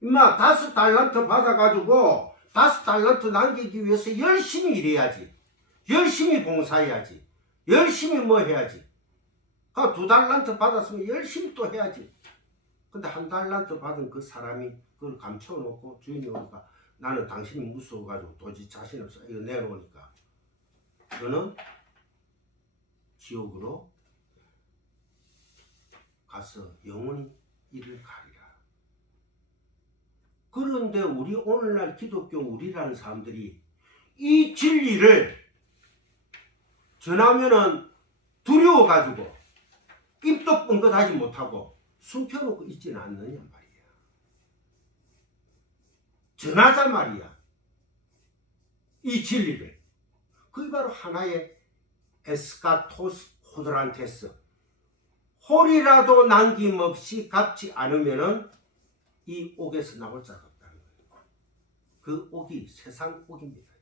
임마 5달란트 받아가지고 5달란트 남기기 위해서 열심히 일해야지. 열심히 봉사해야지. 열심히 뭐 해야지. 2달란트 받았으면 열심히 또 해야지. 근데 1달란트 받은 그 사람이 그걸 감춰놓고 주인이 오니까 나는 당신이 무서워가지고 도저히 자신 없어. 이거 내놓으니까 너는 지옥으로 가서 영원히 이를 가리라. 그런데 우리 오늘날 기독교 우리라는 사람들이 이 진리를 전하면은 두려워가지고 입도 뻥긋하지 못하고 숨겨놓고 있지는 않느냐 말이야. 전하자 말이야. 이 진리를. 그게 바로 하나의 에스카토스 호드란테스. 홀이라도 남김없이 갚지 않으면은 이 옥에서 나올 자가 없다는 거예요. 그 옥이 세상 옥입니다.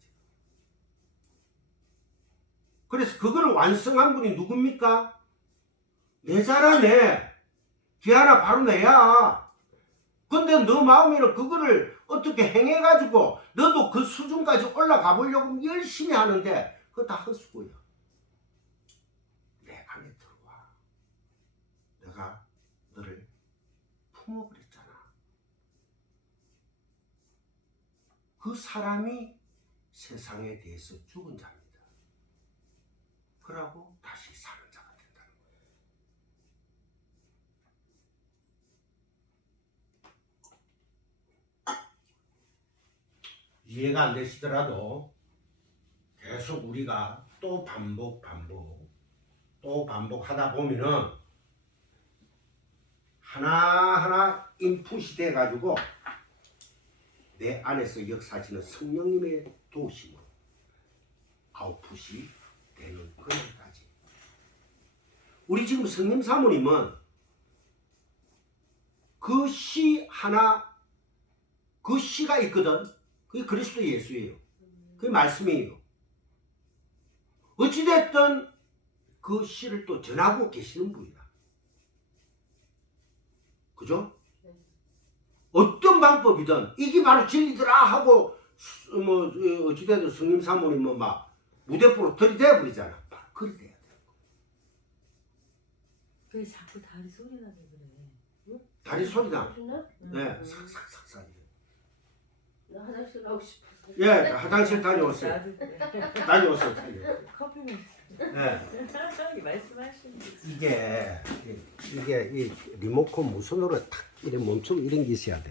그래서 그걸 완성한 분이 누굽니까? 내 자라네. 기하나 바로 내야. 근데 너 마음에는 그거를 어떻게 행해가지고 너도 그 수준까지 올라가 보려고 열심히 하는데 그거 다 헛수고야. 내 안에 들어와. 내가 너를 품어버렸잖아. 그 사람이 세상에 대해서 죽은 자입니다. 그러고 다시 사는 자가 된다는 거예요. 이해가 안 되시더라도 계속 우리가 또 반복하다 보면은 하나하나 인풋이 돼가지고 내 안에서 역사하시는 성령님의 도우심으로 아웃풋이 되는 그날까지. 우리 지금 성님 사모님은 그 시 하나, 그 시가 있거든. 그게 그리스도 예수예요. 그게 말씀이에요. 어찌됐든 그 시를 또 전하고 계시는 분이다. 그죠? 어떤 방법이든 이게 바로 진리더라 하고 뭐 어찌됐든 성님 사모님은 막 무대포로 들이대 버리잖아. 그리 돼야 돼. 왜 자꾸 다리 소리 나게 그래? 다리 소리 나. 나? 네, 삭삭삭삭. 나 화장실 가고 싶어서. 예, 화장실 다녀오세요. 나도 그래. 다녀오세요. 커피 먹. 네. 말씀하시는 이게 이 리모컨 무선으로 탁 이렇게 멈추면 이런 게 있어야 돼.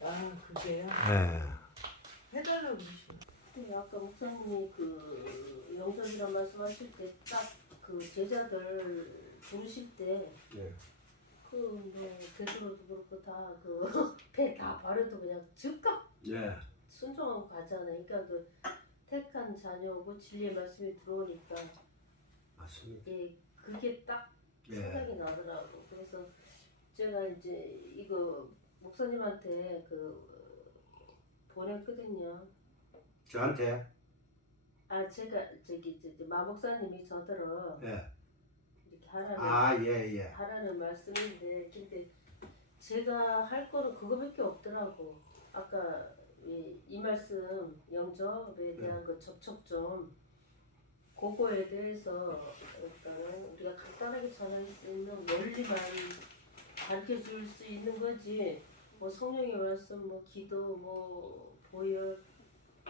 아 그게요? 예. 해달라고 그러시면. 근데 아까 목사님이 그 영접이란 말씀하실 때 딱 그 제자들 부르실 때 네. 그 뭐 베드로도 그렇고 다 그 배 다 바르도 그냥 즉각 네. 순종하고 가잖아요. 그러니까 그 택한 자녀고 진리의 말씀이 들어오니까 맞습니다. 예 그게 딱 네. 생각이 나더라고. 그래서 제가 이제 이거 목사님한테 그 보냈거든요. 저한테. 아 제가 저기 마 목사님이 저더러 네. 이렇게 하라는 예. 하라는 말씀인데 근데 제가 할 거는 그거밖에 없더라고. 아까 이 말씀 영접에 대한 그 접촉 좀 그거에 대해서 일단은 우리가 간단하게 전할 수 있는 원리만 가르쳐 줄 수 있는 거지. 뭐 성령의 말씀, 뭐 기도, 뭐 보혈,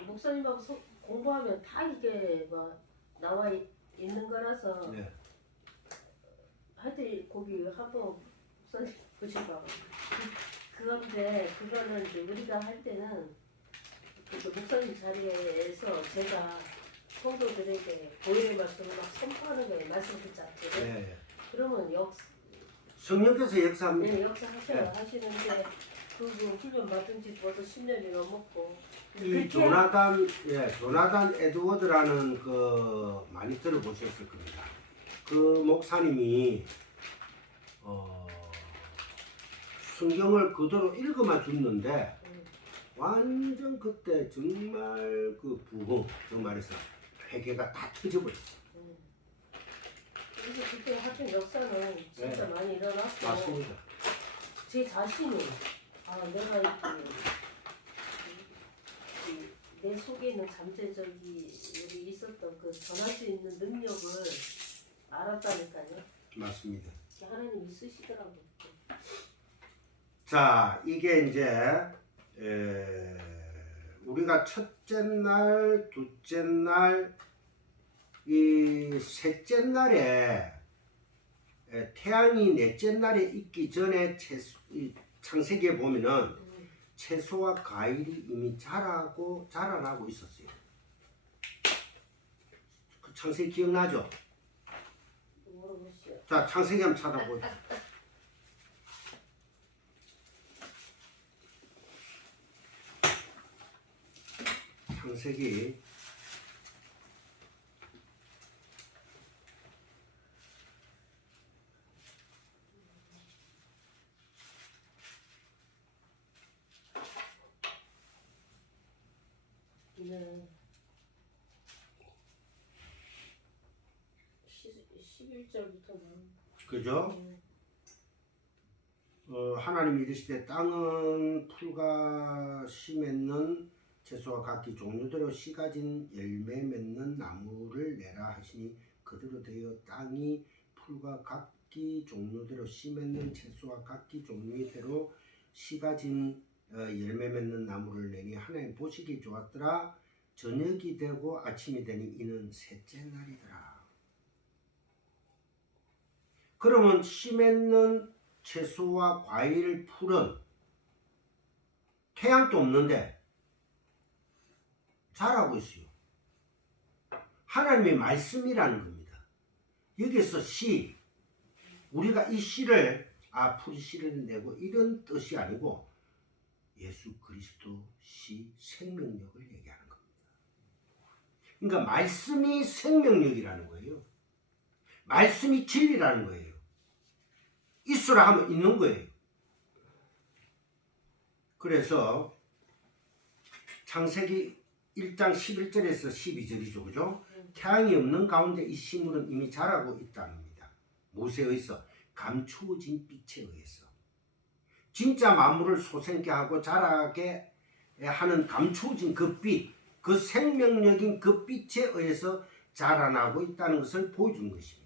목사님하고 공부하면 다 이게 막 나와 있는 거라서. 네. 하여튼 거기 한번 목사님 보셔봐. 그건데 그거는 이제 우리가 할 때는 그 목사님 자리에서 제가 성도들에게 보혈의 말씀을 막 선포하는 거예요. 말씀 그 자체를. 네. 그러면 성령께서 역사합니다. 네, 역사하셔야 하시는데 그거 훈련 받은 지 벌써 10년이 넘었고. 이 조나단 에드워드라는 그 많이 들어보셨을 겁니다. 그 목사님이 성경을 그대로 읽어만 줬는데 완전 그때 정말 그 부흥 정말해서 회개가 다 터져버렸어. 그래서 그때 하여튼 역사는 진짜 네. 많이 일어났고. 맞습니다. 제 자신이 내가 내 속에 있는 잠재적이 여기 있었던 그 전할 수 있는 능력을 알았다니까요. 맞습니다. 하나님이 쓰시더라고요. 자, 이게 이제 우리가 첫째 날, 둘째 날, 이 셋째 날에 태양이 넷째 날에 있기 전에 창세기에 보면은 채소와 과일이 이미 자라나고 있었어요. 그 창세기 기억나죠? 모르겠어요. 자, 창세기 한번 찾아보죠. 창세기 11절부터는 그죠? 하나님이 이르시되 땅은 풀과 씨 맺는 채소와 각기 종류대로 씨 가진 열매 맺는 나무를 내라 하시니 그대로 되어 땅이 풀과 각기 종류대로 씨 맺는 채소와 각기 종류대로 씨 가진 열매 맺는 나무를 내니 하나님 보시기 좋았더라. 저녁이 되고 아침이 되니 이는 셋째 날이더라. 그러면 씨 맺는 채소와 과일, 풀은 태양도 없는데 자라고 있어요. 하나님의 말씀이라는 겁니다. 여기서 씨, 우리가 이 씨를 풀이 씨를 내고 이런 뜻이 아니고 예수 그리스도 씨 생명력을 얘기하는 겁니다. 그러니까 말씀이 생명력이라는 거예요. 말씀이 진리라는 거예요. 있으라 하면 있는 거예요. 그래서 창세기 1장 11절에서 12절이죠. 그죠? 태양이 없는 가운데 이 식물은 이미 자라고 있답니다. 무엇에 의해서? 감추어진 빛에 의해서. 진짜 만물을 솟게 하고 자라게 하는 감추어진 그 빛, 그 생명력인 그 빛에 의해서 자라나고 있다는 것을 보여준 것입니다.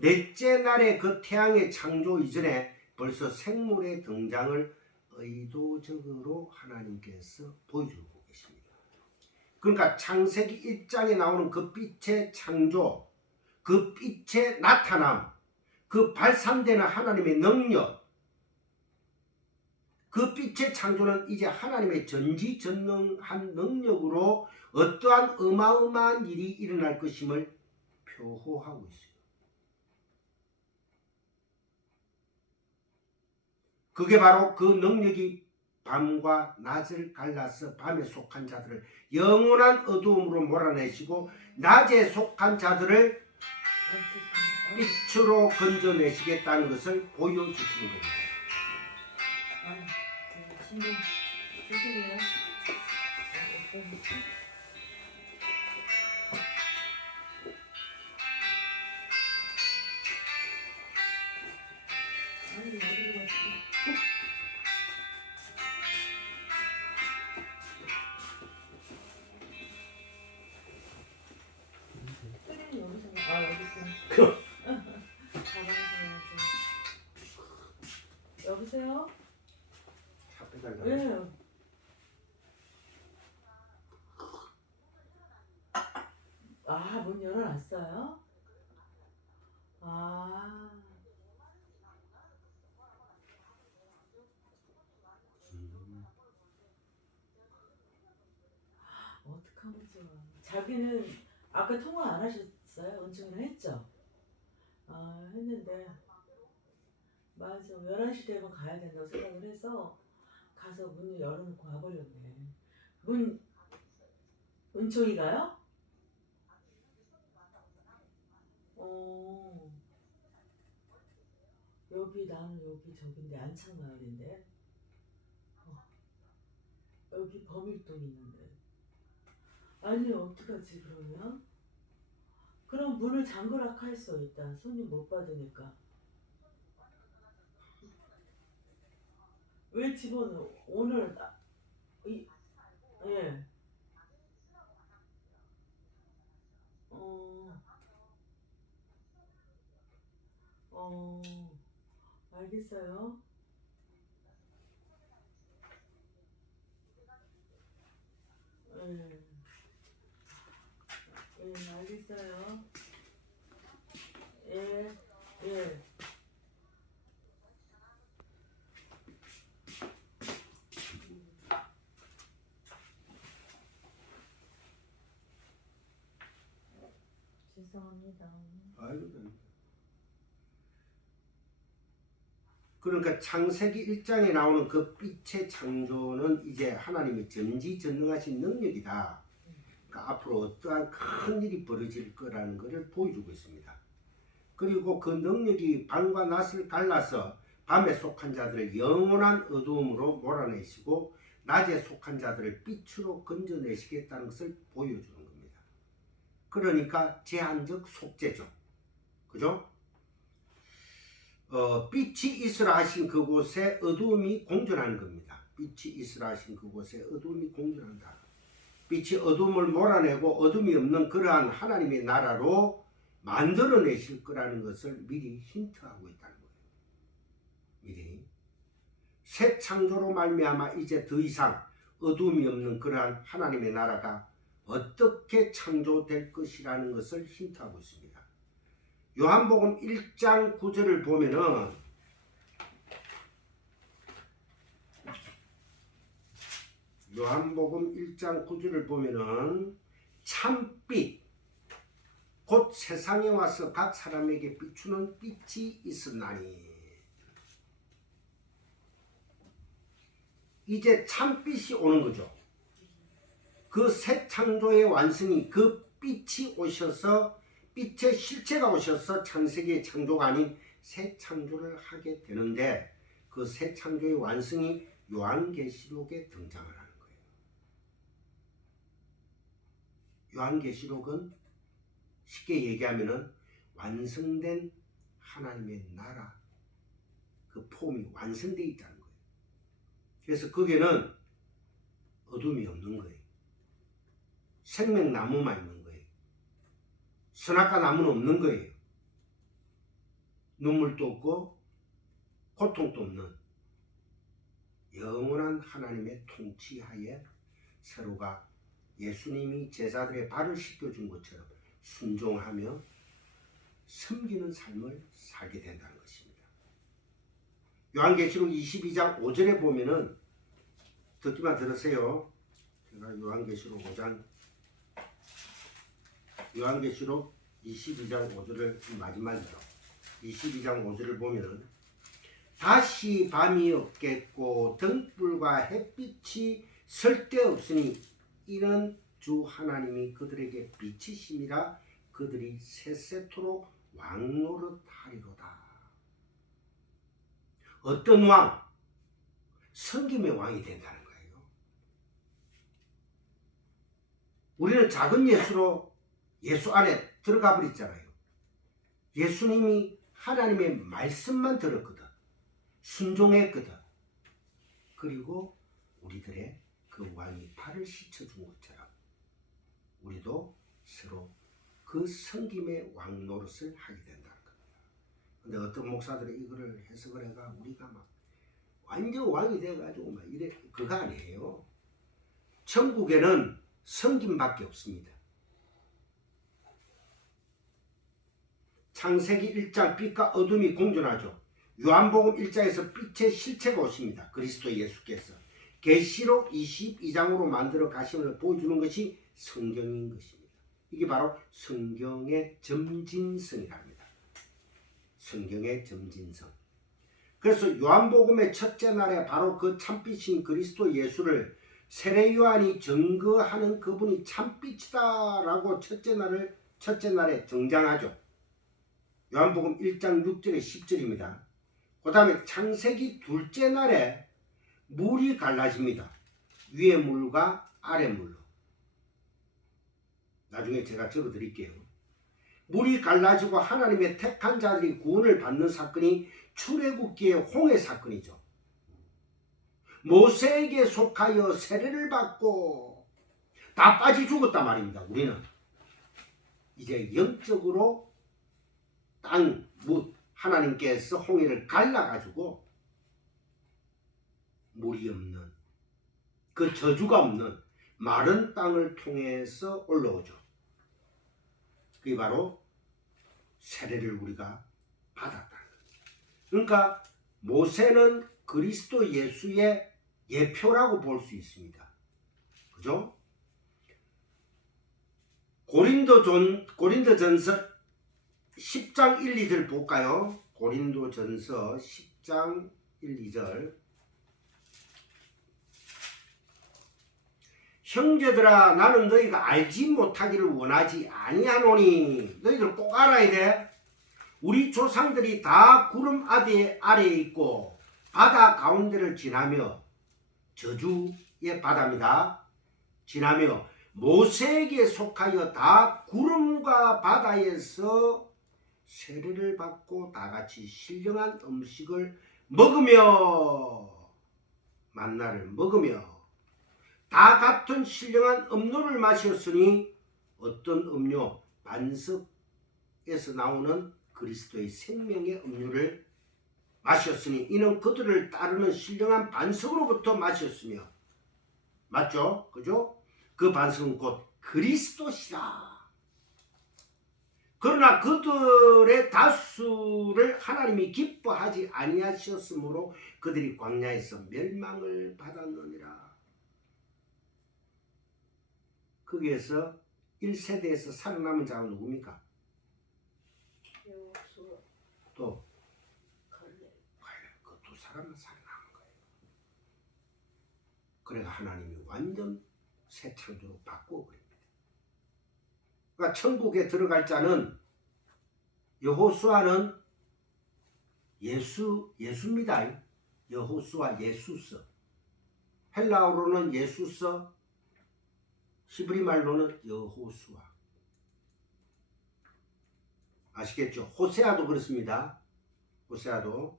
넷째 날에 그 태양의 창조 이전에 벌써 생물의 등장을 의도적으로 하나님께서 보여주고 계십니다. 그러니까 창세기 1장에 나오는 그 빛의 창조, 그 빛의 나타남, 그 발산되는 하나님의 능력, 그 빛의 창조는 이제 하나님의 전지전능한 능력으로 어떠한 어마어마한 일이 일어날 것임을 표호하고 있어요. 그게 바로 그 능력이 밤과 낮을 갈라서 밤에 속한 자들을 영원한 어두움으로 몰아내시고 낮에 속한 자들을 빛으로 건져내시겠다는 것을 보여주시는 겁니다. 신경 주세요. 아니 어디로 갔어? 여기 있어. 가방에서 나왔어. 여보세요? 차 빼달라. 예. 아, 문 열어놨어요? 아, 어떡하면 좋아. 자기는 아까 통화 안 하셨어요? 은총이랑 했죠? 아, 했는데, 맞아. 11시 되면 가야 된다고 생각을 해서 가서 문을 열어놓고 와버렸네. 문, 은총이가요? 어, 여기 나는 여기 저긴데 안창마을인데 어, 여기 범일동 있는데 아니 어떡하지 그러면? 그럼 문을 잠그라 했어 일단 손님 못 받으니까 왜 집어넣어 오늘 이, 예. 어, 어, 알겠어요. 예, 예, 알겠어요. 예, 예. 죄송합니다. 아이고. 그러니까 창세기 1장에 나오는 그 빛의 창조는 이제 하나님의 전지전능하신 능력이다. 그러니까 앞으로 어떠한 큰 일이 벌어질 거라는 것을 보여주고 있습니다. 그리고 그 능력이 밤과 낮을 갈라서 밤에 속한 자들을 영원한 어두움으로 몰아내시고 낮에 속한 자들을 빛으로 건져내시겠다는 것을 보여주는 겁니다. 그러니까 제한적 속죄죠. 그죠? 빛이 있으라 하신 그곳에 어두움이 공존하는 겁니다. 빛이 있으라 하신 그곳에 어두움이 공존한다. 빛이 어둠을 몰아내고 어둠이 없는 그러한 하나님의 나라로 만들어내실 거라는 것을 미리 힌트하고 있다는 거예요. 미리. 새 창조로 말미암아 이제 더 이상 어둠이 없는 그러한 하나님의 나라가 어떻게 창조될 것이라는 것을 힌트하고 있습니다. 요한복음 1장 9절을 보면은 요한복음 1장 9절을 보면은 참빛 곧 세상에 와서 각 사람에게 비추는 빛이 있었나니 이제 참빛이 오는 거죠. 그 새 창조의 완성이 그 빛이 오셔서 빛의 실체가 오셔서 창세기의 창조가 아닌 새 창조를 하게 되는데 그 새 창조의 완성이 요한계시록에 등장을 하는 거예요. 요한계시록은 쉽게 얘기하면은 완성된 하나님의 나라 그 폼이 완성되어 있다는 거예요. 그래서 거기에는 어둠이 없는 거예요. 생명나무만 있는 거예요. 선악과 나무는 없는 거예요. 눈물도 없고 고통도 없는 영원한 하나님의 통치하에 서로가 예수님이 제자들의 발을 씻겨준 것처럼 순종하며 섬기는 삶을 살게 된다는 것입니다. 요한계시록 22장 5절에 보면은 듣기만 들으세요. 제가 요한계시록 22장 5절을 마지막으로 22장 5절을 보면은 다시 밤이 없겠고 등불과 햇빛이 쓸데없으니 이는 주 하나님이 그들에게 빛이심이라 그들이 세세토록 왕노릇하리로다. 어떤 왕? 섬김의 왕이 된다는 거예요. 우리는 작은 예수로 예수 안에 들어가 버렸잖아요. 예수님이 하나님의 말씀만 들었거든. 순종했거든. 그리고 우리들의 그 왕이 발을 씻어준 것처럼 우리도 서로 그 섬김의 왕 노릇을 하게 된다는 겁니다. 근데 어떤 목사들이 이거를 해석을 해가 우리가 막 완전 왕이 돼가지고 막 이래 그거 아니에요. 천국에는 성김밖에 없습니다. 창세기 1장 빛과 어둠이 공존하죠. 요한복음 1장에서 빛의 실체가 오십니다. 그리스도 예수께서 계시록 22장으로 만들어 가심을 보여주는 것이 성경인 것입니다. 이게 바로 성경의 점진성이랍니다. 성경의 점진성. 그래서 요한복음의 첫째 날에 바로 그 참빛인 그리스도 예수를 세례 요한이 증거하는 그분이 참빛이다라고 첫째 날에 등장하죠. 요한복음 1장 6절에 10절입니다. 그 다음에 창세기 둘째 날에 물이 갈라집니다. 위에 물과 아래 물로. 나중에 제가 적어드릴게요. 물이 갈라지고 하나님의 택한 자들이 구원을 받는 사건이 출애굽기의 홍해 사건이죠. 모세에게 속하여 세례를 받고 다 빠지 죽었단 말입니다. 우리는 이제 영적으로 땅, 묻, 하나님께서 홍해를 갈라가지고 물이 없는 그 저주가 없는 마른 땅을 통해서 올라오죠. 그게 바로 세례를 우리가 받았다는 거죠. 그러니까 모세는 그리스도 예수의 예표라고 볼 수 있습니다. 그죠? 고린도전서 10장 1, 2절 볼까요? 고린도전서 10장 1, 2절. 형제들아 나는 너희가 알지 못하기를 원하지 아니하노니 너희들 꼭 알아야 돼. 우리 조상들이 다 구름 아래에 있고 바다 가운데를 지나며 저주의 바다입니다. 지나며 모세에게 속하여 다 구름과 바다에서 세례를 받고 다같이 신령한 음식을 먹으며 만나를 먹으며 다 같은 신령한 음료를 마셨으니 어떤 음료? 반석에서 나오는 그리스도의 생명의 음료를 마셨으니 이는 그들을 따르는 신령한 반석으로부터 마셨으며 맞죠? 그죠? 그 반석은 곧 그리스도시라. 그러나 그들의 다수를 하나님이 기뻐하지 아니하셨으므로 그들이 광야에서 멸망을 받았느니라. 거기에서 1세대에서 살아남은 자가 누굽니까? 또 그 두 사람만 살아남은 거예요. 그래가 하나님이 완전 새 창조로 바꾸어버립니다. 그러니까 천국에 들어갈 자는 여호수아는 예수입니다. 여호수아 예수서. 헬라어로는 예수서, 히브리 말로는 여호수아. 아시겠죠? 호세아도 그렇습니다. 호세아도.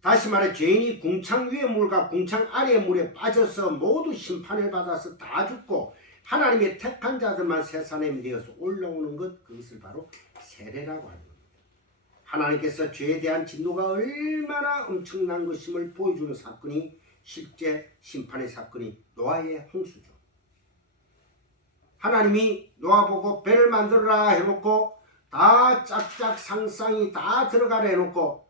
다시 말해 죄인이 궁창 위의 물과 궁창 아래의 물에 빠져서 모두 심판을 받아서 다 죽고 하나님의 택한 자들만 새 사람이 되어서 올라오는 것, 그것을 바로 세례라고 하는 겁니다. 하나님께서 죄에 대한 진노가 얼마나 엄청난 것임을 보여주는 사건이 실제 심판의 사건이 노아의 홍수죠. 하나님이 노아 보고 배를 만들어라 해놓고 다 짝짝 상상이 다 들어가라 해놓고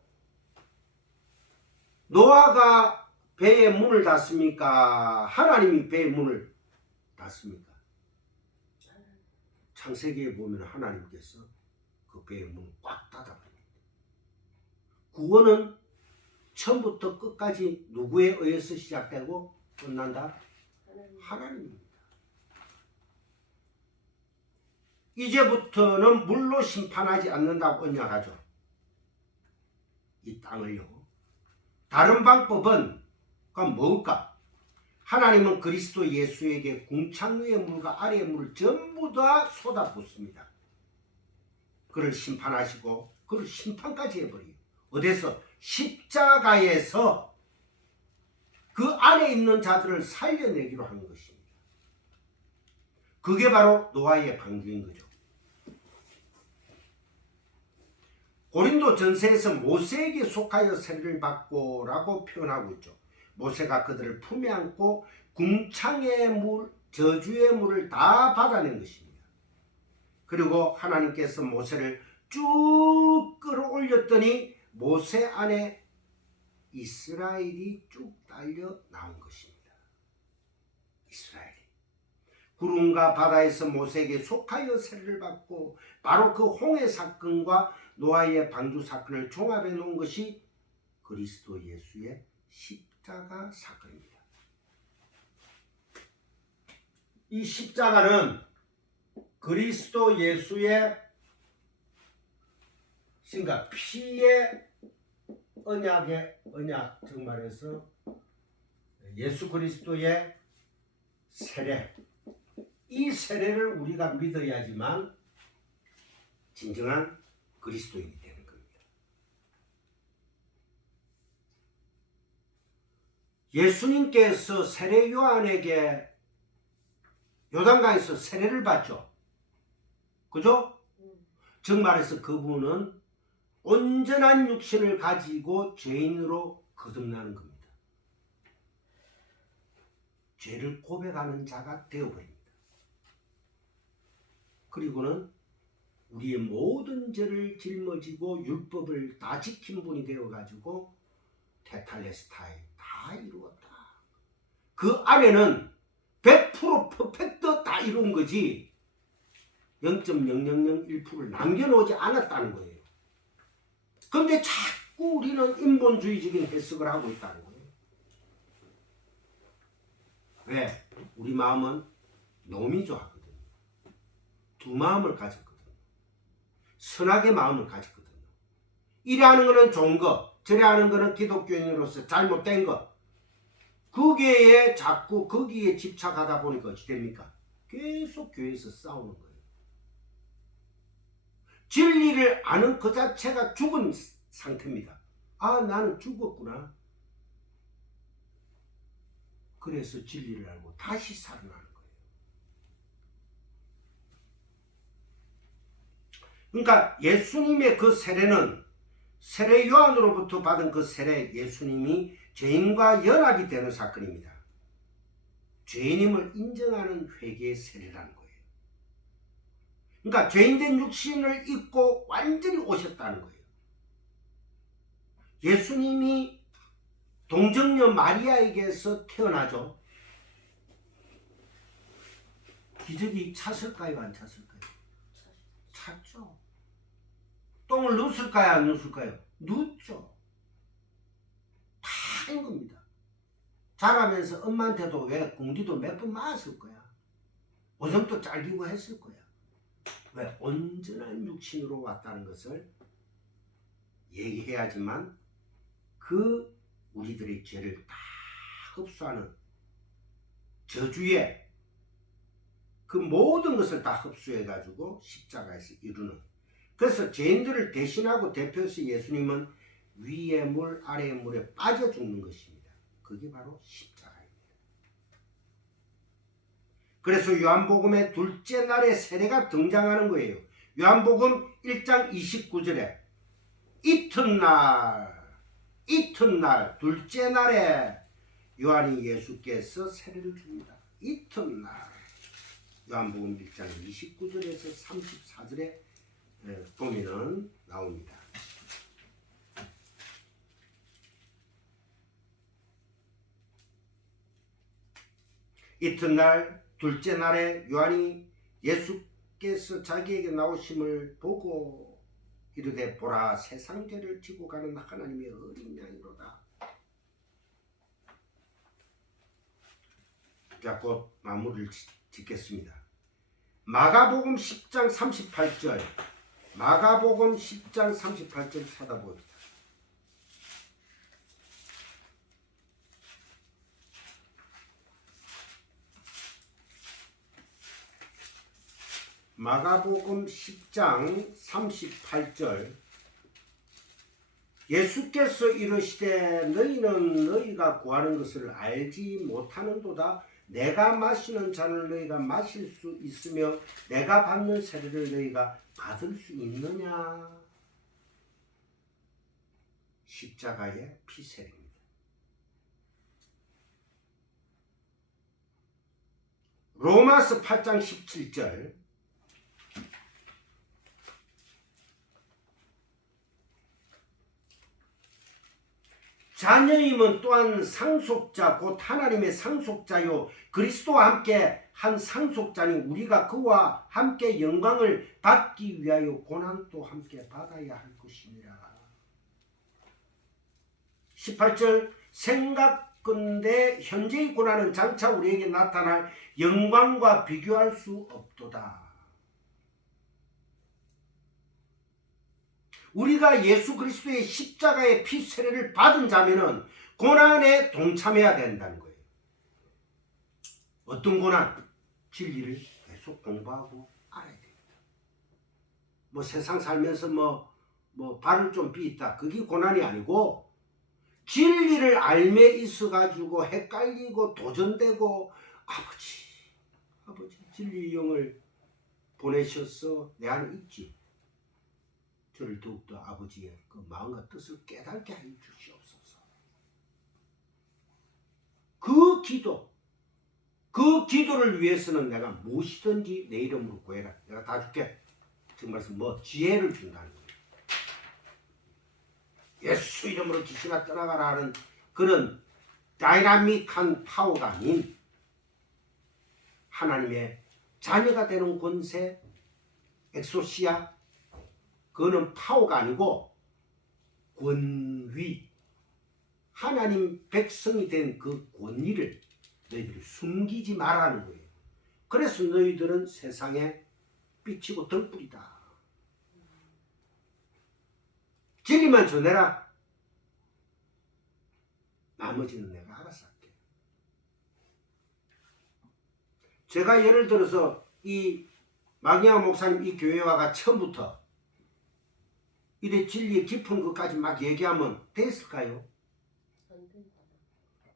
노아가 배의 문을 닫습니까? 하나님이 배의 문을 닫습니까? 창세기에 보면 하나님께서 그 배의 문을 꽉 닫아버립니다. 구원은 처음부터 끝까지 누구에 의해서 시작되고 끝난다? 하나님입니다. 이제부터는 물로 심판하지 않는다고 언약하죠. 이 땅을요. 다른 방법은 뭘까? 하나님은 그리스도 예수에게 궁창 위의 물과 아래의 물을 전부 다 쏟아붓습니다. 그를 심판하시고 그를 심판까지 해버려요. 어디서? 십자가에서 그 안에 있는 자들을 살려내기로 하는 것입니다. 그게 바로 노아의 방주인 거죠. 고린도 전서에서 모세에게 속하여 세례를 받고라고 표현하고 있죠. 모세가 그들을 품에 안고 궁창의 물, 저주의 물을 다 받아낸 것입니다. 그리고 하나님께서 모세를 쭉 끌어올렸더니 모세 안에 이스라엘이 쭉 딸려 나온 것입니다. 이스라엘이 구름과 바다에서 모세에게 속하여 세례를 받고 바로 그 홍해 사건과 노아의 방주 사건을 종합해 놓은 것이 그리스도 예수의 십자가 사건입니다. 이 십자가는 그리스도 예수의 그러니까 피의 언약의 언약, 즉 말해서 예수 그리스도의 세례, 이 세례를 우리가 믿어야지만 진정한 그리스도인이 되는 겁니다. 예수님께서 세례 요한에게 요단강에서 세례를 받죠. 그죠? 즉 말해서 그분은 온전한 육신을 가지고 죄인으로 거듭나는 겁니다. 죄를 고백하는 자가 되어버립니다. 그리고는 우리의 모든 죄를 짊어지고 율법을 다 지킨 분이 되어가지고 테탈레스타이 다 이루었다. 그 안에는 100% 퍼펙트 다 이룬 거지 0.0001%를 남겨놓지 않았다는 거예요. 그런데 자꾸 우리는 인본주의적인 해석을 하고 있다는 거예요. 왜? 우리 마음은 노미조하거든요. 두 마음을 가졌거든요. 선악의 마음을 가졌거든요. 이래 하는 거는 좋은 거, 저래 하는 거는 기독교인으로서 잘못된 거. 거기에 자꾸 거기에 집착하다 보니까 어찌 됩니까? 계속 교회에서 싸우는 거예요. 진리를 아는 그 자체가 죽은 상태입니다. 아, 나는 죽었구나. 그래서 진리를 알고 다시 살아나는 거예요. 그러니까 예수님의 그 세례는 세례 요한으로부터 받은 그 세례, 예수님이 죄인과 연합이 되는 사건입니다. 죄인임을 인정하는 회개의 세례라는 거예요. 그러니까 죄인된 육신을 입고 완전히 오셨다는 거예요. 예수님이 동정녀 마리아에게서 태어나죠. 기적이 찼을까요? 안 찼을까요? 찼죠. 똥을 넣었을까요? 안 넣었을까요? 넣었죠. 다 한 겁니다. 자라면서 엄마한테도 왜 궁디도 몇 번 맞았을 거야. 오줌도 짤기고 했을 거야. 왜? 온전한 육신으로 왔다는 것을 얘기해야지만 그 우리들의 죄를 다 흡수하는 저주의 그 모든 것을 다 흡수해가지고 십자가에서 이루는, 그래서 죄인들을 대신하고 대표해서 예수님은 위의 물 아래의 물에 빠져 죽는 것입니다. 그게 바로 십자가입니다. 그래서 요한복음의 둘째 날의 세례가 등장하는 거예요. 요한복음 1장 29절에 이튿날 둘째 날에 요한이 예수께서 세례를 줍니다. 이튿날 요한복음 1장 29절에서 34절에 보면은 나옵니다. 이튿날 둘째 날에 요한이 예수께서 자기에게 나오심을 보고 이르되 보라 세상 죄를 지고 가는 하나님의 어린 양이로다. 자, 곧 마무리를 짓겠습니다. 마가복음 10장 38절 마가복음 10장 38절 찾아봅니다. 마가복음 10장 38절 예수께서 이르시되 너희는 너희가 구하는 것을 알지 못하는도다. 내가 마시는 잔을 너희가 마실 수 있으며 내가 받는 세례를 너희가 받을 수 있느냐. 십자가의 피세례입니다. 로마서 8장 17절 자녀임은 또한 상속자 곧 하나님의 상속자요 그리스도와 함께 한 상속자니 우리가 그와 함께 영광을 받기 위하여 고난도 함께 받아야 할 것이니라. 18절 생각건대 현재의 고난은 장차 우리에게 나타날 영광과 비교할 수 없도다. 우리가 예수 그리스도의 십자가의 피 세례를 받은 자면은 고난에 동참해야 된다는 거예요. 어떤 고난? 진리를 계속 공부하고 알아야 됩니다. 뭐 세상 살면서 뭐 발을 좀 삐있다. 그게 고난이 아니고 진리를 알매 있어가지고 헷갈리고 도전되고 아버지 진리의 영을 보내셔서 내 안에 있지. 저를 더욱더 아버지의 그 마음과 뜻을 깨닫게 하여 주시옵소서. 그 기도를 위해서는 내가 무엇이든지 내 이름으로 구해라. 내가 다 줄게. 지금 말씀 지혜를 준다는 거예요. 예수 이름으로 귀신아 떠나가라 하는 그런 다이나믹한 파워가 아닌 하나님의 자녀가 되는 권세, 엑소시아, 그거는 파워가 아니고 권위, 하나님 백성이 된 그 권위를 너희들이 숨기지 말라는 거예요. 그래서 너희들은 세상에 빛이고 덜뿌리다. 진리만 전해라. 나머지는 내가 알아서 할게. 제가 예를 들어서 이 마기야 목사님 이 교회 와가 처음부터 이래 진리의 깊은 것까지 막 얘기하면 됐을까요?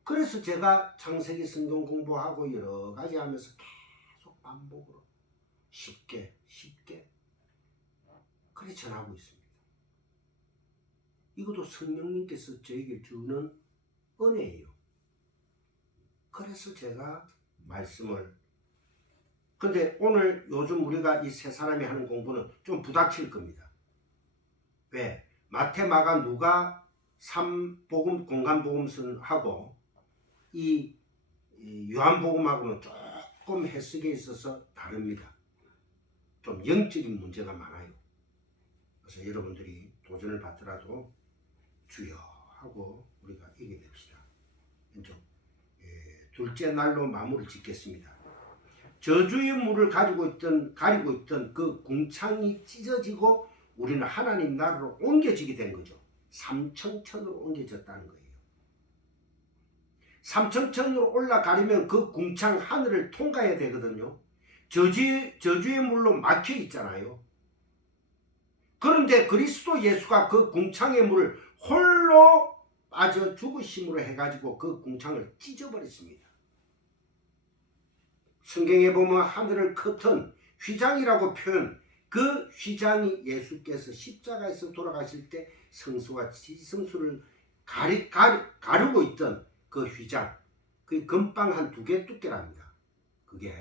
그래서 제가 창세기 성경 공부하고 여러 가지 하면서 계속 반복으로 쉽게 그렇게 전하고 있습니다. 이것도 성령님께서 저에게 주는 은혜예요. 그래서 제가 말씀을 근데 오늘 요즘 우리가 이 세 사람이 하는 공부는 좀 부닥칠 겁니다. 왜? 마태, 마가, 누가 3복음 공간복음서하고 이 요한복음하고는 조금 해석에 있어서 다릅니다. 좀 영적인 문제가 많아요. 그래서 여러분들이 도전을 받더라도 주여 하고 우리가 이겨냅시다. 왼쪽 둘째 날로 마무리를 짓겠습니다. 저주의 물을 가리고 있던 그 궁창이 찢어지고 우리는 하나님 나라로 옮겨지게 된 거죠. 삼청천으로 옮겨졌다는 거예요. 삼청천으로 올라가려면 그 궁창 하늘을 통과해야 되거든요. 저주의 물로 막혀 있잖아요. 그런데 그리스도 예수가 그 궁창의 물을 홀로 빠져 죽으심으로 해가지고 그 궁창을 찢어버렸습니다. 성경에 보면 하늘을 커튼 휘장이라고 표현, 그 휘장이 예수께서 십자가에서 돌아가실 때 성수와 지성수를 가르고 있던 그 휘장, 그 금빵 한 2개 두께랍니다. 그게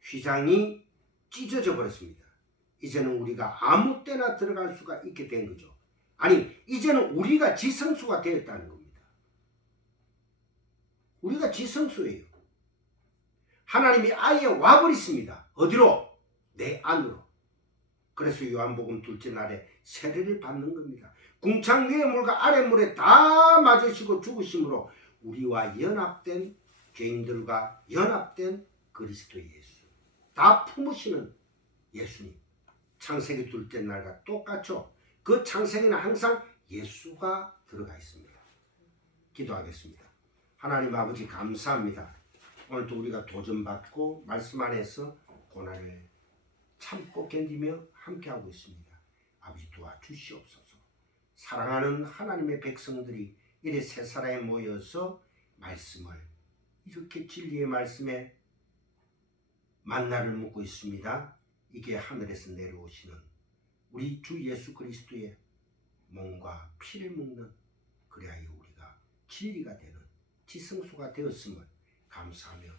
휘장이 찢어져 버렸습니다. 이제는 우리가 아무 때나 들어갈 수가 있게 된 거죠. 아니, 이제는 우리가 지성수가 되었다는 겁니다. 우리가 지성수예요. 하나님이 아예 와버렸습니다. 어디로? 내 안으로. 그래서 요한복음 둘째 날에 세례를 받는 겁니다. 궁창 위의 물과 아래 물에 다 맞으시고 죽으심으로 우리와 연합된 죄인들과 연합된 그리스도 예수, 다 품으시는 예수님. 창세기 둘째 날과 똑같죠. 그 창세기는 항상 예수가 들어가 있습니다. 기도하겠습니다. 하나님 아버지 감사합니다. 오늘도 우리가 도전받고 말씀 안에서 고난을 참고 견디며 함께하고 있습니다. 아버지 도와주시옵소서. 사랑하는 하나님의 백성들이 이래 세 사람에 모여서 말씀을 이렇게 진리의 말씀에 만나를 묻고 있습니다. 이게 하늘에서 내려오시는 우리 주 예수 그리스도의 몸과 피를 먹는 그리하여 우리가 진리가 되는 지성소가 되었음을 감사하며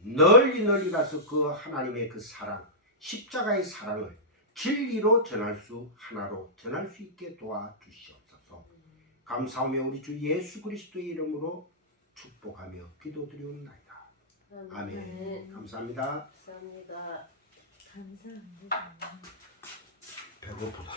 널리 널리 가서 그 하나님의 그 사랑, 십자가의 사랑을 진리로 전할 수 하나로 전할 수 있게 도와주시옵소서. 감사하며 우리 주 예수 그리스도의 이름으로 축복하며 기도드리옵나이다. 아멘. 감사합니다. 감사합니다. 감사합니다. 배고프다.